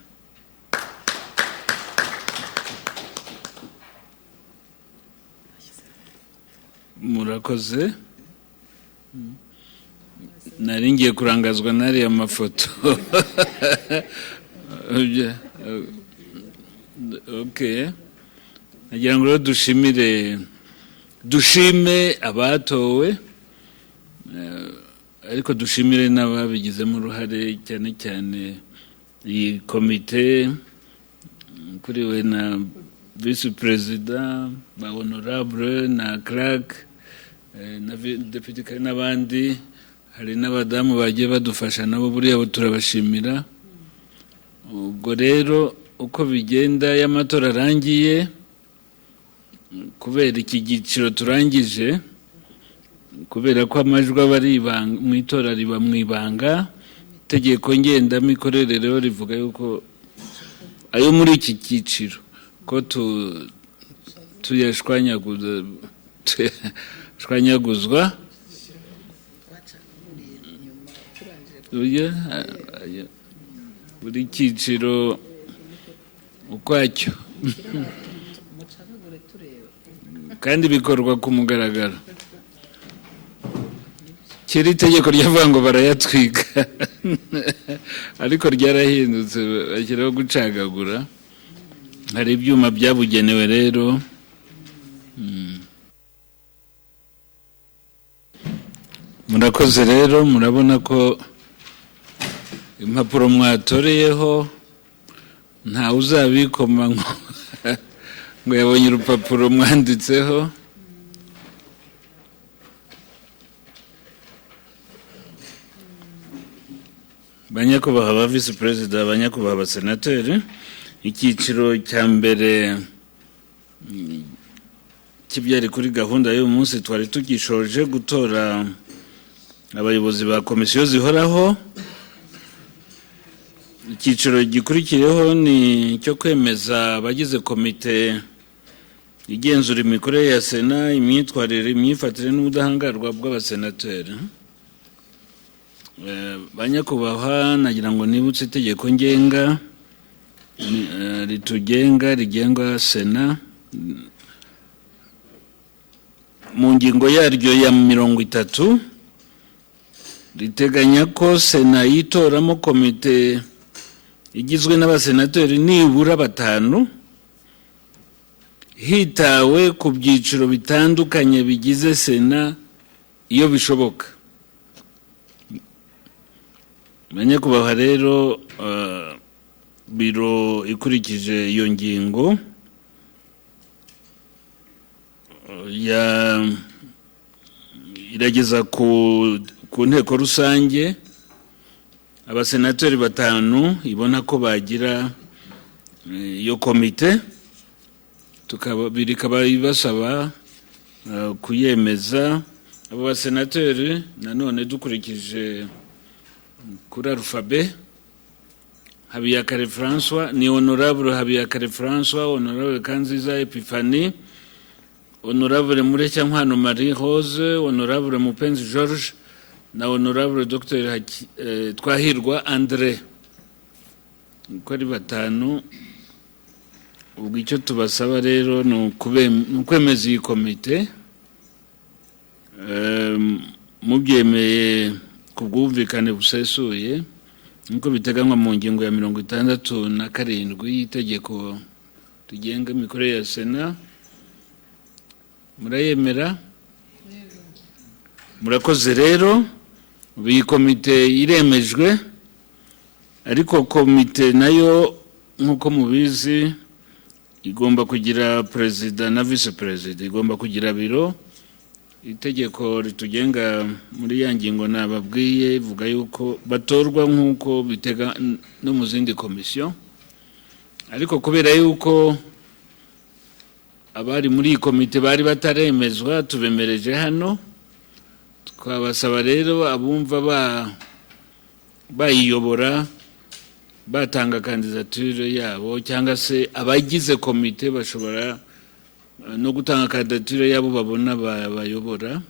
Murakoze. Nari ngiye kurangazwa n'ariya mafoto. Okay. Nagira ngo dushime abatowe, ariko dushimire n'ababigizemo uruhare, cyane cyane iyi komite kuriwe na vice perezida, ba honorable na clerk na deputy n'abandi. Hari n'abadamu bagiye badufasha, nabo buriya turabashimira. Ubwo rero uko bigenda y'amatora arangiye, kubera iki giciro turangije, kubera ko amajwi aba ari mu itora riba mu ibanga, itegeko ngendamikorere rero rivuga yuko ayo muri iki cyiciro ko tuyashwanyaguzwa buri cyiciro ukwacyo, kandi bikorwa ku mugaragaro. Kera itegeko ryavuga ngo barayatwika, ariko ryarahindutse bashyiraho gucagagura. Hari ibyuma byabugenewe rero. Murakoze rero, murabona ko impapuro mwatoreyeho ntawe uzabikoma ngo yabonye urupapuro mwanditseho. Banyakubahwa ba vice perezida, banyakubahwa abasenateri, icyiciro cya mbere kibyari kuri gahunda y'uyu munsi twari tugishoje gutora abayobozi ba komisiyo zihoraho. Icyiciro gikurikiyeho ni cyo kwemeza abagize komite igenzura imikorere ya Sena, imyitwarire, imyifatire n'ubudahangarwa bw'abasenateri. Banyakubahwa, nagira ngo nibutse itegeko ngenga rigenga Sena mu ngingo yaryo ya 30 riteganya ko Sena yitoramo komite igizwe n'abasenateri nibura 5 hitawe ku byiciro bitandukanye bigize Sena iyo bishoboka. Banyakubahwa rero, biro ikurikije iyo ngingo irageza ku nteko rusange abasenateri 5 ibona ko bagira iyo komite, bikaba ibasaba kuyemeza. Abo basenateri nanone dukurikije kuri alphabet, Habiyakare François ni honorable Habiyakare François, honorable Kanziza Epiphanie, honorable Murecyankwano Marie Rose, honorable Mupenzi George na honorable Dr. Twahirwa André. Uko ari 5. Ubwo icyo tubasaba rero ni ukwemeza iyi komite mubyemeye ku bwumvikane busesuye, nkuko biteganywa mu ngingo ya 67 y'itegeko rigenga imikorere ya sena murayemera? Murakoze rero. Iyi komite iremejwe, ariko komite nayo nk'uko mubizi igomba kugira perezida na vice perezida, igomba kugira biro. Itegeko ritugenga muri ya ngingo nababwiye ivuga yuko batorwa nk'uko bitega no mu zindi komisiyo, ariko kubera yuko abari muri iyi komite bari bataremezwa tubemereje hano, twabasaba rero abumva bayiyobora batanga kandidatire yabo, cyangwa se abagize komite bashobora no gutanga kandidatire yabo babona bayobora.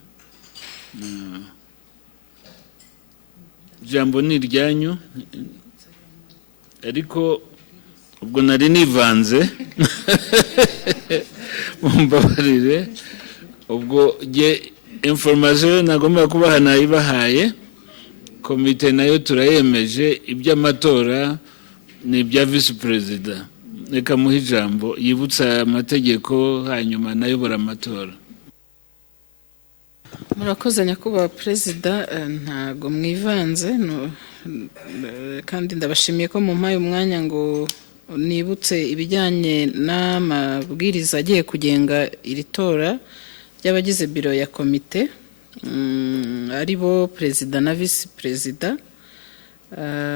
Ijambo ni iryanyu, ariko ubwo nari nivanze mumbabarire. Ubwo information nagomba kubaha nayibahaye. Komite nayo turayemeje, iby'amatora ni ibya vice perezida. Reka muhe ijambo yibutsa amategeko hanyuma nayobora amatora. Murakoze nyakubahwa perezida, ntago mwivanze kandi ndabashimiye ko mumpaye umwanya ngo nibutse ibijyanye n'amabwiriza agiye kugenga iri tora ry'abagize biro ya komite, ari bo perezida na vice perezida.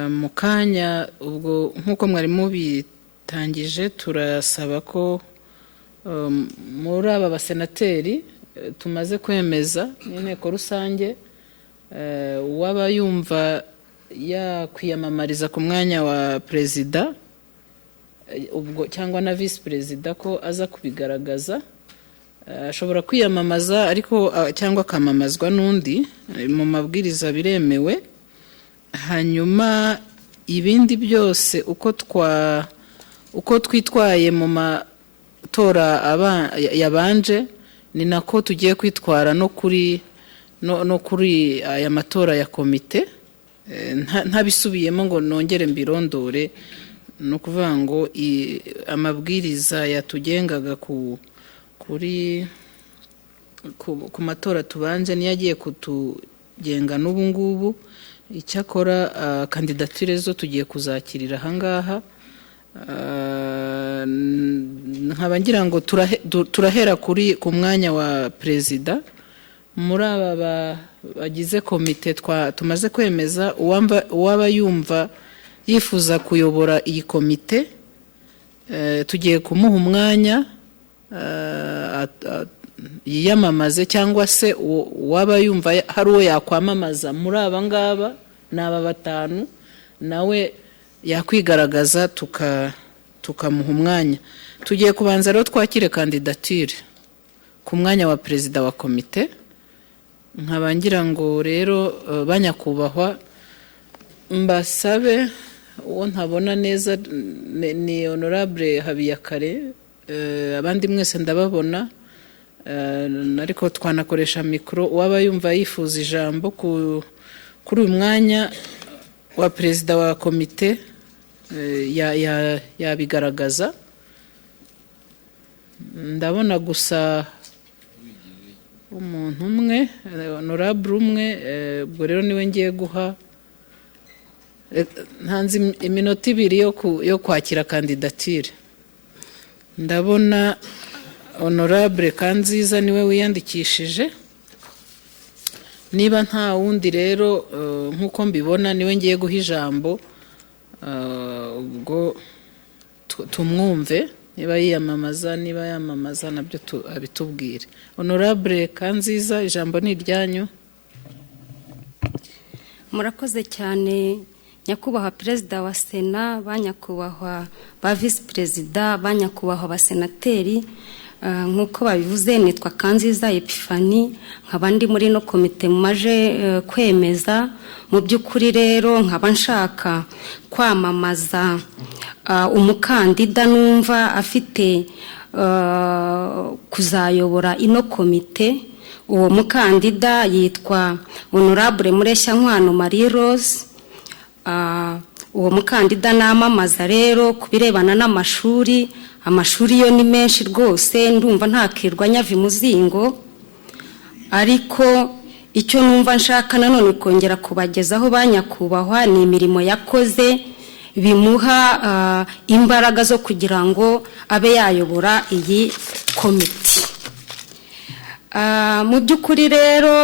Mu kanya ubwo nk'uko mwari mubitangije, turasaba ko muri aba basenateri tumaze kwemeza n'inteko rusange, uwaba yumva yakwiyamamariza ku mwanya wa perezida ubwo cyangwa na vice perezida ko aza kubigaragaza, ashobora kwiyamamaza ariko cyangwa akamamazwa n'undi, mu mabwiriza biremewe. Hanyuma ibindi byose uko twitwaye mu matora yabanje ni nako tugiye kwitwara no kuri aya matora ya komite. Ntabisubiyemo ngo nongere mbirondore, no kuvuga ngo amabwiriza yatugengaga ku matora tubanje niyo agiye kutugenga n'ubu ngubu. Icyakora kandidatire zo tugiye kuzakirira ahangaha. Nkaba ngira ngo turahera ku mwanya wa perezida. Muri aba bagize komite tumaze kwemeza, uwaba yumva yifuza kuyobora iyi komite, tugiye kumuha umwanya yiyamamaze, cyangwa se uwaba yumva hari uwo yakwamamaza muri aba ngaba, ni aba batanu, nawe yakwigaragaza tukamuha umwanya. Tugiye kubanza rero twakire kandidatire ku mwanya wa perezida wa komite. Nkaba ngira ngo rero banyakubahwa mbasabe, uwo ntabona neza ni honorable Habiyakare, abandi mwese ndababona, ariko twanakoresha mikoro. Uwaba yumva yifuza ijambo kuri uyu mwanya wa perezida wa komite yabigaragaza. Ndabona gusa umuntu umwe, honorable umwe, ubwo rero niwe ngiye guha. Ntanze iminota 2 yo kwakira kandidatire. Ndabona honorable Kanziza niwe wiyandikishije. Niba nta wundi rero nk'uko mbibona niwe ngiye guha ijambo, ubwo tumwumve niba yiyamamaza, niba yamamaza nabyo abitubwire. Honorable Kanziza, ijambo ni iryanyu. Murakoze cyane nyakubahwa perezida wa sena, banyakubahwa ba vice perezida, banyakubahwa abasenateri. Nk'uko babivuze, nitwa Kanziza Epifani, nkaba ndi muri no komite mumaje kwemeza. Mu by'ukuri rero nkaba nshaka kwamamaza umukandida numva afite kuzayobora ino komite. Uwo mukandida yitwa Honorable Mureshyankwano Marie Rose. Uwo mukandida namamaza rero ku birebana n'amashuri amashuri yo ni menshi rwose ndumva ntakirwa nyava imuzingo, ariko icyo numva nshaka nanone kongera kubagezaho ba nyakubahwa ni imirimo yakoze bimuha imbaraga zo kugira ngo abe yayobora iyi komite. Mu by'ukuri rero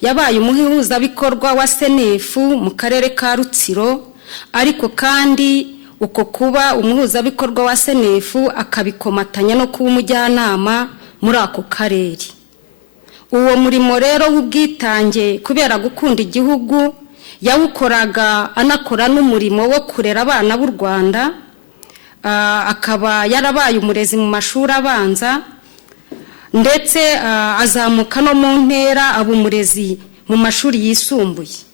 yabaye umuhuzabikorwa wa senefu mu karere ka Rutsiro, ariko kandi uko kuba umuhuzabikorwa wa senefu akabikomatanya no kuba umujyanama muri ako karere. Uwo murimo rero w'ubwitange kubera gukunda igihugu yawukoraga anakora n'umurimo wo kurera abana b'u Rwanda, akaba yarabaye umurezi mu mashuri abanza ndetse azamuka no mu ntera aba umurezi mu mashuri yisumbuye.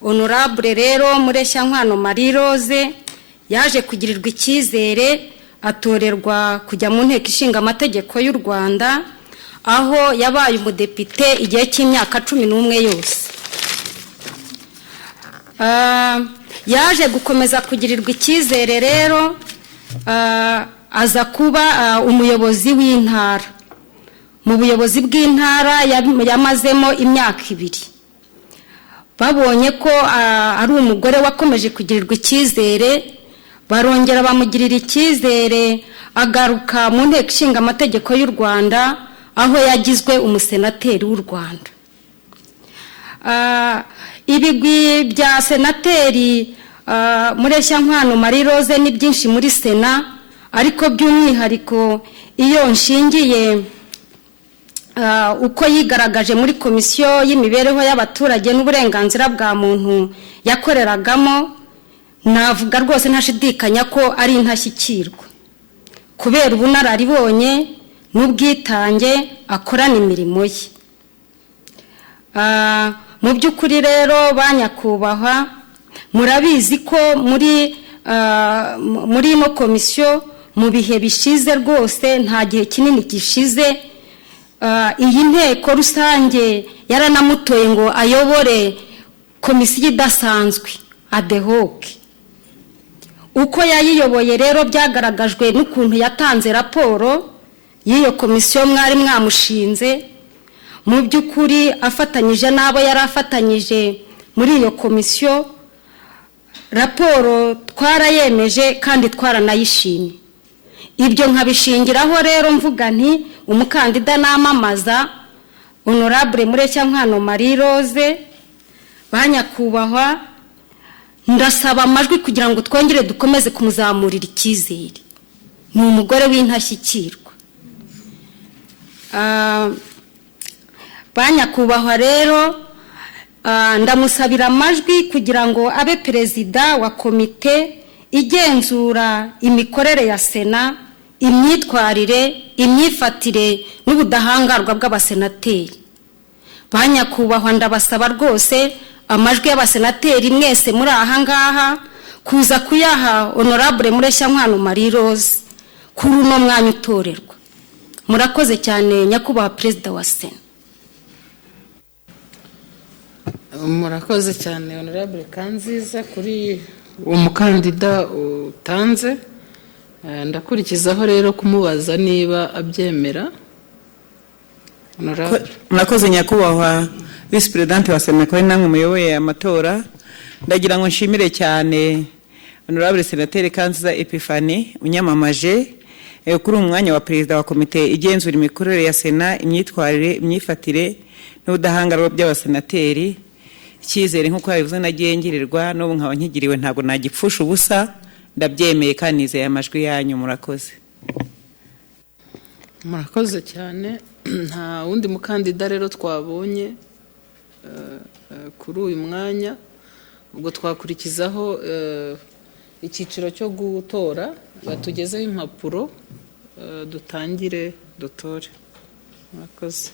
Honorable rero Mureshyankwano Marie Rose yaje kugirirwa icyizere atorerwa kujya mu nteko ishinga amategeko y'u Rwanda, aho yabaye umudepite igihe cy'imyaka 11 yose. Yaje gukomeza kugirirwa icyizere rero aza kuba umuyobozi w'intara. Mu buyobozi bw'intara yamazemo imyaka 2. Babonye ko ari umugore wakomeje kugirirwa icyizere, barongera bamugirira icyizere agaruka mu nteko ishinga amategeko y'u Rwanda, aho yagizwe umusenateri w'u Rwanda. Ibigwi bya senateri Mureshyankwano Marie Rose ni byinshi muri Sena, ariko by'umwihariko iyo nshingiye uko yigaragaje muri komisiyo y'imibereho y'abaturage n'uburenganzira bwa muntu yakoreragamo, navuga rwose ntashidikanya ko ari intashyikirwa kubera ubunararibonye n'ubwitange akorana imirimo ye. Mu by'ukuri rero ba nyakubahwa murabizi ko muri ino komisiyo mu bihe bishize rwose nta gihe kinini gishize iyi nteko rusange yaranamutoye ngo ayobore komisiyo idasanzwe ad hoc. Uko yayiyoboye rero byagaragajwe n'ukuntu yatanze raporo y'iyo komisiyo mwari mwamushinze. Mu by'ukuri afatanyije n'abo yari afatanyije muri iyo komisiyo, raporo twarayemeje kandi twaranayishimye. Ibyo nkabishingiraho rero mvuga nti umukandida namamaza Honorable Mureshyankwano Marie Rose, ba nyakubahwa ndasaba amajwi kugira ngo twongere dukomeze kumuzamurira icyizere. Ni umugore w'intashyikirwa. Ba nyakubahwa rero ndamusabira amajwi kugira ngo abe perezida wa komite igenzura imikorere ya Sena, imyitwarire, imyifatire n'ubudahangarwa bw'abasenateri. Ba nyakubahwa ndabasaba rwose amajwi y'abasenateri mwese muri aha ngaha kuza kuyaha Honorable Mureshyankwano Marie Rose kuri uno mwanya utorerwa. Murakoze cyane nyakubahwa perezida wa Sena. Murakoze cyane Honorable Kanziza kuri umukandida utanze. Ndakurikizaho rero kumubaza niba abyemera. Murakoze nyakubahwa Vice President wa Sena ko namwe muyoboye amatora. Ndagira ngo nshimire cyane Honorable Senateri Kanziza Epiphanie unyamamaje kuri umwanya wa perezida wa komite igenzura imikorere ya Sena, imyitwarire, imyifatire n'ubudahangarwa by'abasenateri. Icyizere nk'uko yabivuze nagengirirwa n'ubu nkaba nkigiriwe ntabwo nagipfusha ubusa, ndabyemeye kandi nizeye amajwi yanyu. Murakoze. Murakoze cyane. Nta wundi mukandida rero twabonye kuri uyu mwanya, ubwo twakurikizaho icyiciro cyo gutora. Batugezeho impapuro dutangire dutore. Murakoze.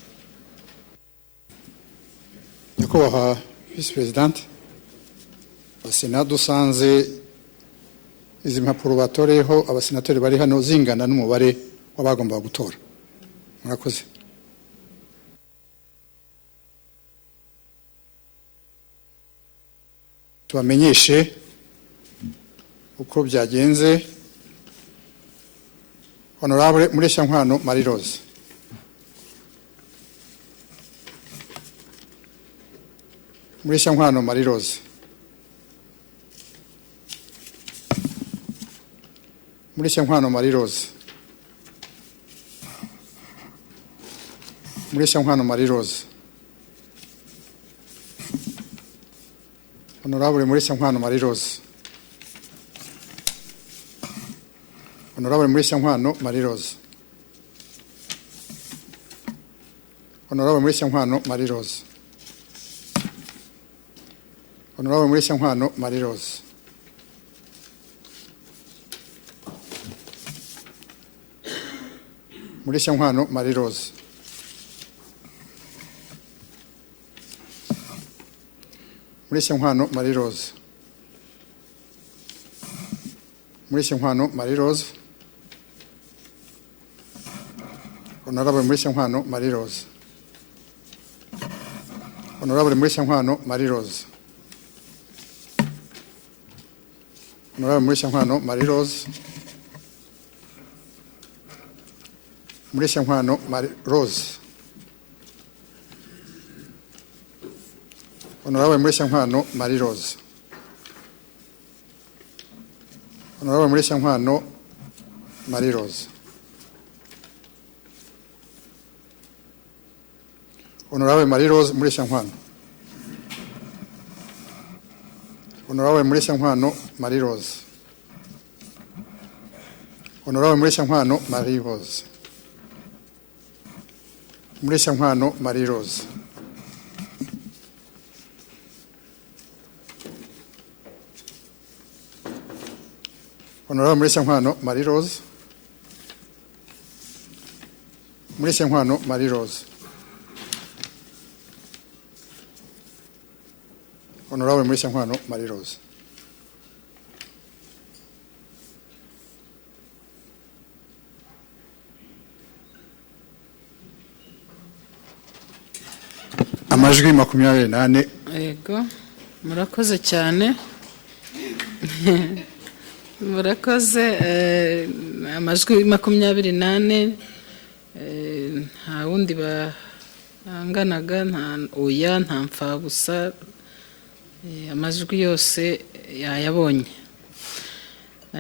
Nyakubahwa Vice President wa Sena, dusanze izi mpapuro batoreyeho abasenateri bari hano zingana n'umubare w'abagomba gutora. Murakoze. Tubamenyeshe uko byagenze Honorable Mureshyankwano Marie Rose. Mureshyankwano Marie Rose. Mureshyankwano Marie Rose. Mureshyankwano Marie Rose. Honorable Mureshyankwano Marie Rose. Honorable Mureshyankwano Marie Rose. Honorable Mureshyankwano Marie Rose. Honorable Mureshyankwano Marie Rose. Mureshyankwano Marie Rose. Mureshyankwano Marie Rose. Mureshyankwano Marie Rose. Honorable Mureshyankwano Marie Rose. Honorable Mureshyankwano Marie Rose. Honorable Mureshyankwano Marie Rose. Mureshyankwano Marie Rose. Honorable Mureshyankwano Marie Rose. Honorable Mureshyankwano Marie Rose. Honorable Marie Rose Mureshyankwano. Honorable Mureshyankwano Marie Rose. Honorable Mureshyankwano Marie Rose. Mureshyankwano Marie Rose. Honorable Mureshyankwano Marie Rose. Mureshyankwano Marie Rose. Honorable Mureshyankwano Marie Rose. Amajwi 24. Yego, murakoze cyane. Murakoze, amajwi 28, nta wundi banganaga, nta oya, nta mfabusa, amajwi yose yayabonye.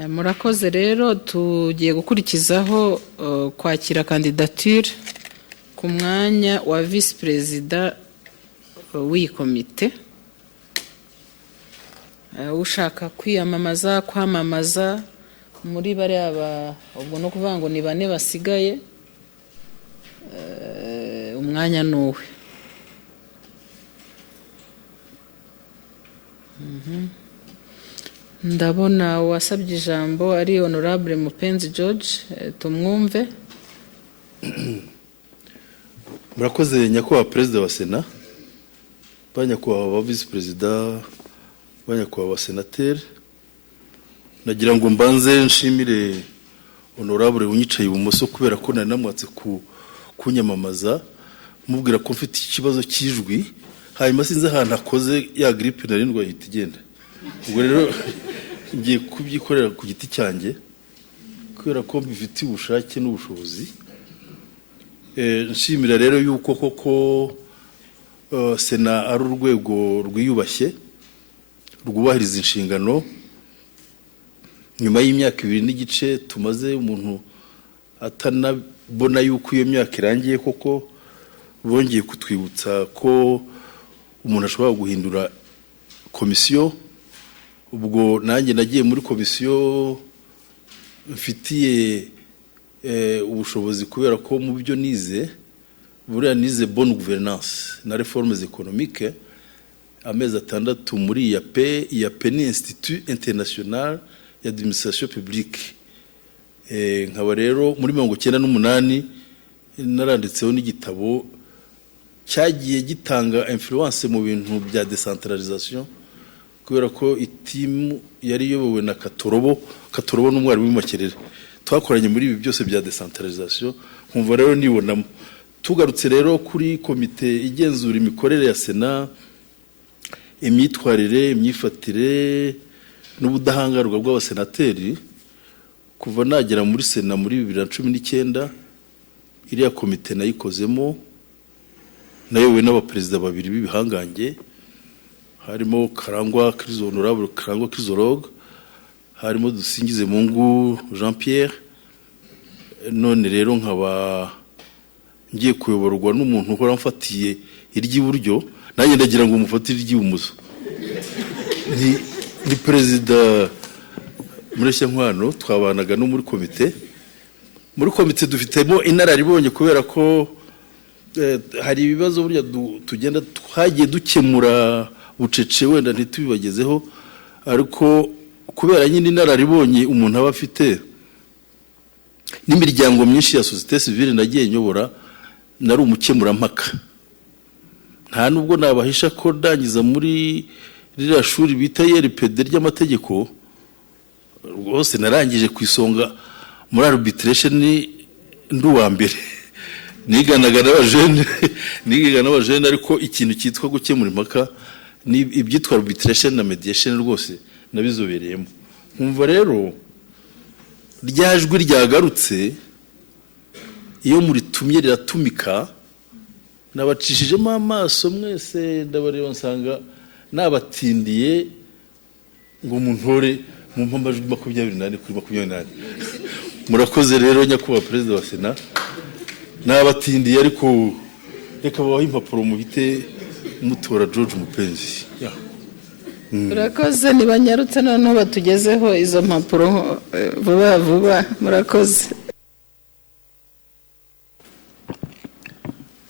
Murakoze rero, tugiye gukurikizaho kwakira kandidature ku mwanya wa vice perezida w'iyi komite. Ushaka kwiyamamaza, kwamamaza muri bariya, ubwo no kuvuga ngo ni 4 basigaye, umwanya nuwe. Ndabona wasabye ijambo ari Honorable Mupenzi George, tumwumve. Murakoze nyakubahwa perezida wa Sena, banyakubahwa vice perezida, banyakubahwa senateri. Nagira ngo mbanze nshimire Honorable unyicaye ibumoso kubera ko nari namwatse kunyamamaza, mubwira ko mfite ikibazo cy'ijwi, hanyuma sinze ahantu akoze ya grippe narindwa yita igenda. Ubwo rero ngiye kubyikorera ku giti cyanjye kubera ko mbifitiye ubushake n'ubushobozi. Nshimira rero yuko koko Sena ari urwego rwiyubashye rwubahiriza inshingano. Nyuma y'imyaka 2 n'igice tumaze, umuntu atanabona yuko iyo myaka irangiye, koko bongeye kutwibutsa ko umuntu ashobora guhindura komisiyo. Ubwo nanjye nagiye muri komisiyo mfitiye ubushobozi kubera ko mu byo nize, buriya nize bonne gouvernance na réformes économiques, amezi 6 muri IAP ni Institut International y'Administration Publique. Nkaba rero muri 1998 naranditseho n'igitabo cyagiye gitanga influence mu bintu bya decentralisation, kubera ko itimu yari yobowe na Katorobo n'umwari w'Imakerere. Twakoranye muri ibi byose bya decentralisation, nkumva rero nibonamo. Tugarutse rero kuri komite igenzura imikorere ya Sena, imyitwarire, imyifatire n'ubudahangarwa bw'abasenateri, kuva nagera muri sena muri 2019 iriya komite nayikozemo nayobowe n'abaperezida babiri b'ibihangange harimo Karangwa Honorable Karangwa Chrysologue, harimo Dusingizemungu Jean Pierre. None rero nkaba ngiye kuyoborwa n'umuntu uhora mfatiye iry'iburyo, nanjye ndagira ngo umufatire iry'ibumoso. Ni perezida Mureshyankwano, twabanaga no muri komite. Muri komite dufitemo inararibonye kubera ko hari ibibazo burya tugenda twagiye dukemura bucece wenda ntitubibagezeho, ariko kubera nyine inararibonye umuntu aba afite n'imiryango myinshi ya societe civile nagiye nyobora, nari umukemurampaka. Nta nubwo nabahisha ko ndangiza muri ririya shuri bita YRPD ry'amategeko, rwose narangije ku isonga muri arbitration ndi uwa mbere. Niganaga n'abajene ariko ikintu cyitwa gukemura impaka ni ibyitwa arbitration na mediation rwose nabizobereyemo. Nkumva rero ryajwi ryagarutse iyo muri tumye riratumika, nabacishijemo amaso mwese ndabareba nsanga nabatindiye ngo muntore mu mpamajwi 28 kuri 28. Murakoze rero nyakubahwa perezida wa Sena, nabatindiye ariko reka babaho impapuro muhite mutora George Mupenzi. Murakoze, nibanyarutse noneho batugezeho izo mpapuro vuba vuba. Murakoze.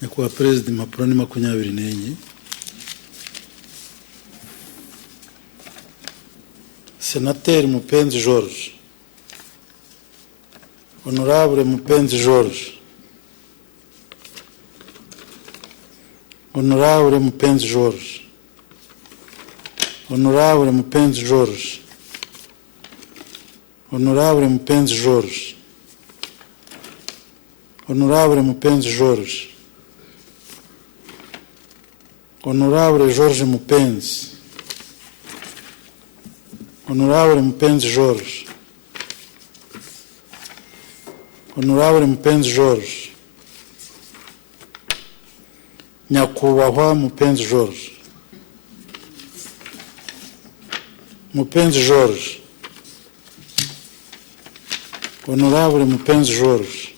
Nyakubahwa perezida, impapuro ni 24. Senateri Mupenzi George. Honorable Mupenzi George. Honorable Mupenzi George. Honorable Mupenzi George. Honorable Mupenzi George. Honorable Mupenzi George. Honorable George Mupenzi. Honorable Mupenzi George. Honorable Mupenzi George. Nyakubahwa Mupenzi George. Mupenzi George. Honorable Mupenzi George.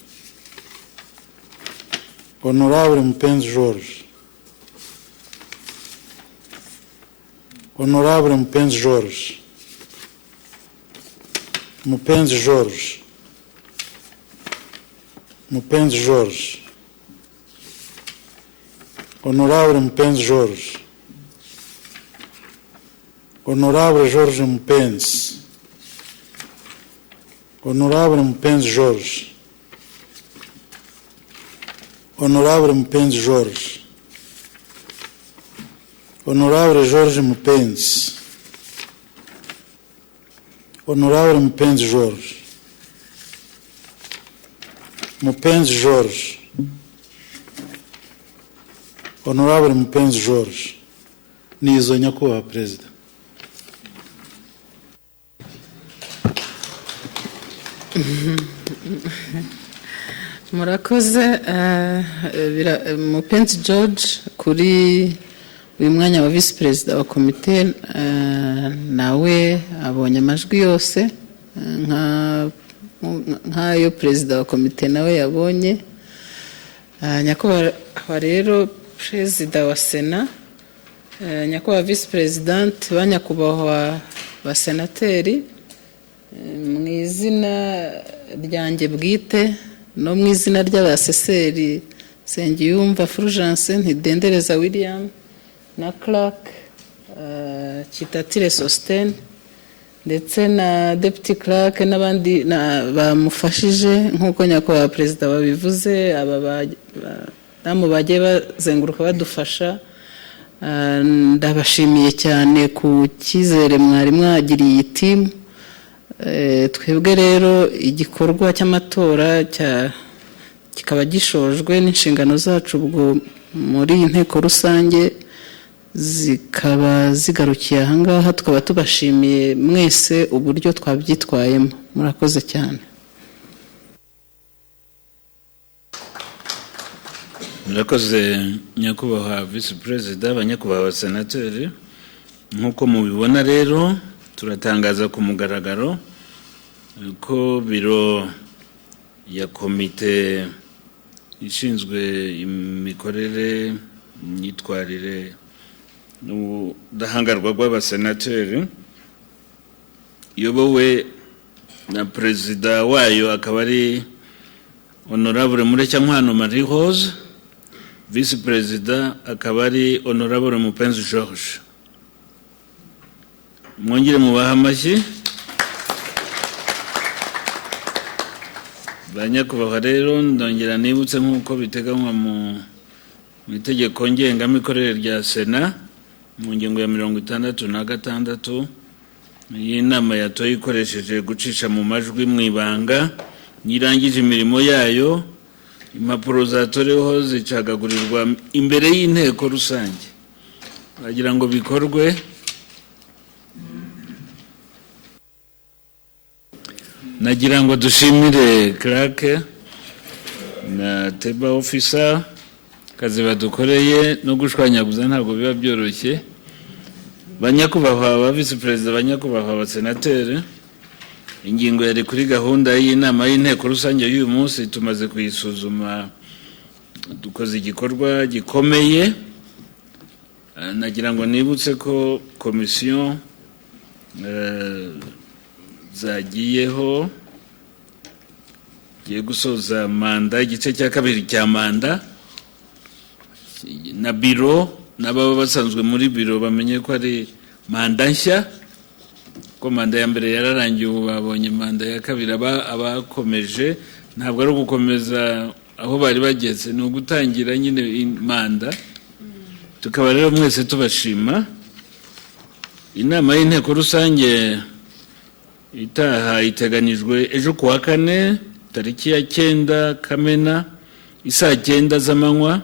Honorable Mupenzi George. Honorable Mupenzi George. Mupenzi George. Mupenzi George. Honorable Mupenzi George. Honorable George Mupenzi. Honorable Mupenzi George. Honorable Mupenzi George. Honorable George Mupenzi. Honorable Mupenzi George. Mupenzi George. Honorable Mupenzi George. Nizo nyakubahwa perezida. Murakoze. Mupenzi George kuri uyu mwanya wa vice perezida wa komite, nawe abonye amajwi yose nk'ayo perezida wa komite nawe yabonye. Nyakubahwa rero perezida wa Sena, nyakubahwa vice president, banyakubahwa basenateri, mu izina ryanjye bwite no mu izina ry'abaseseri Nsengiyumva Fulgence, Ntidendereza William na Clark Kitatire Sostene ndetse na Deputy Clark n'abandi bamufashije nk'uko nyakubahwa perezida babivuze, aba damu bagiye bazenguruka badufasha. Ndabashimiye cyane ku cyizere mwari mwagiriye iyi timu. Twebwe rero igikorwa cy'amatora kikaba gishojwe n'inshingano zacu ubwo muri inteko rusange zikaba zigarukiye ahangaha, tukaba tubashimiye mwese uburyo twabyitwayemo. Murakoze cyane. Murakoze nyakubahwa visi perezida, abanyakubahwa senateri. Nk'uko mubibona rero, turatangaza ku mugaragaro ko biro ya komite ishinzwe imikorere, imyitwarire n'ubudahangarwa bw'abasenateri iyobowe na perezida wayo akaba ari honorable Murecyankwano Marie Rose, visi perezida akaba ari honorable Mupenzi George. Mwongere mubaha amashyi. Banyakubahwa rero, ndongera nibutse nk'uko biteganywa mu itegeko ngengamikorere rya Sena mu ngingo ya 66 iyi nama yatoye ikoresheje gucisha mu majwi mu ibanga, nirangije imirimo yayo impapuro zatoreweho zicagagurirwa imbere y'inteko rusange. Bagira ngo bikorwe nagira ngo dushimire clerk na table officer kazi badukoreye no gushwanyaguza ntabwo biba byoroshye. Banyakubahwa ba vice president, banyakubahwa abasenateri, ingingo yari kuri gahunda y'inama y'inteko rusange y'uyu munsi tumaze kuyisuzuma, dukoze igikorwa gikomeye. Nagira ngo nibutse ko komisiyo zagiyeho giye gusoza manda, igice cya kabiri cya manda, na biro n'ababa basanzwe muri biro bamenye ko ari manda nshya, ko manda ya mbere yararangiye, ubu babonye manda ya kabiri. Abakomeje ntabwo ari ugukomeza aho bari bageze, ni ugutangira nyine manda. Tukaba rero mwese tubashima. Inama y'inteko rusange itaha iteganijwe ejo kuwa 4 tariki ya 9 Kamena isaa 9 z'amanywa.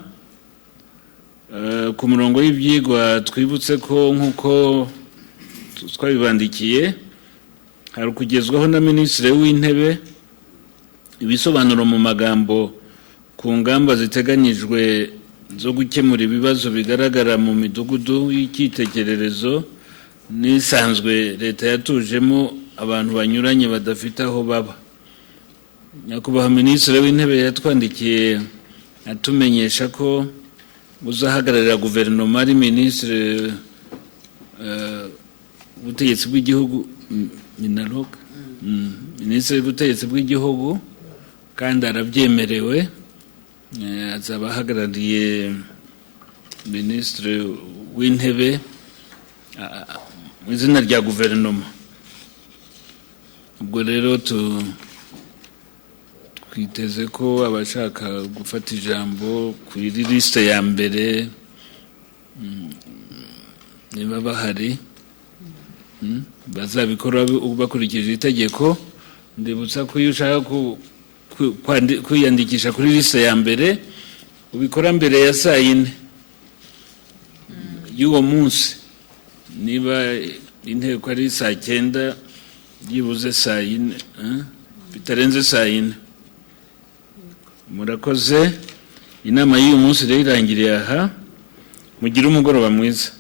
Ku murongo w'ibyigwa twibutse ko nk'uko twabibandikiye hari kugezwaho na Minisitiri w'Intebe ibisobanuro mu magambo ku ngamba ziteganijwe zo gukemura ibibazo bigaragara mu midugudu y'icyitegererezo n'isanzwe leta yatujemo abantu banyuranye badafite aho baba. Nyakubahwa Minisitiri w'Intebe yatwandikiye atumenyesha ko uzahagararira guverinoma ari Minisitiri w'ubutegetsi bw'igihugu, Minisitiri w'ubutegetsi bw'igihugu, kandi arabyemerewe. Azaba ahagarariye Minisitiri w'Intebe mu izina rya guverinoma. Ubwo rero twiteze ko abashaka gufata ijambo kuri liste ya mbere niba bahari bazabikora bakurikije itegeko. Ndibutsa ko iyo ushaka kwiyandikisha kuri liste ya mbere ubikora mbere ya saa 4 y'uwo munsi. Niba inteko ari saa 9 yibuze saa 4 bitarenze saa 4. Murakoze. Inama y'uyu munsi rero irangiriye aha. Mugire umugoroba mwiza.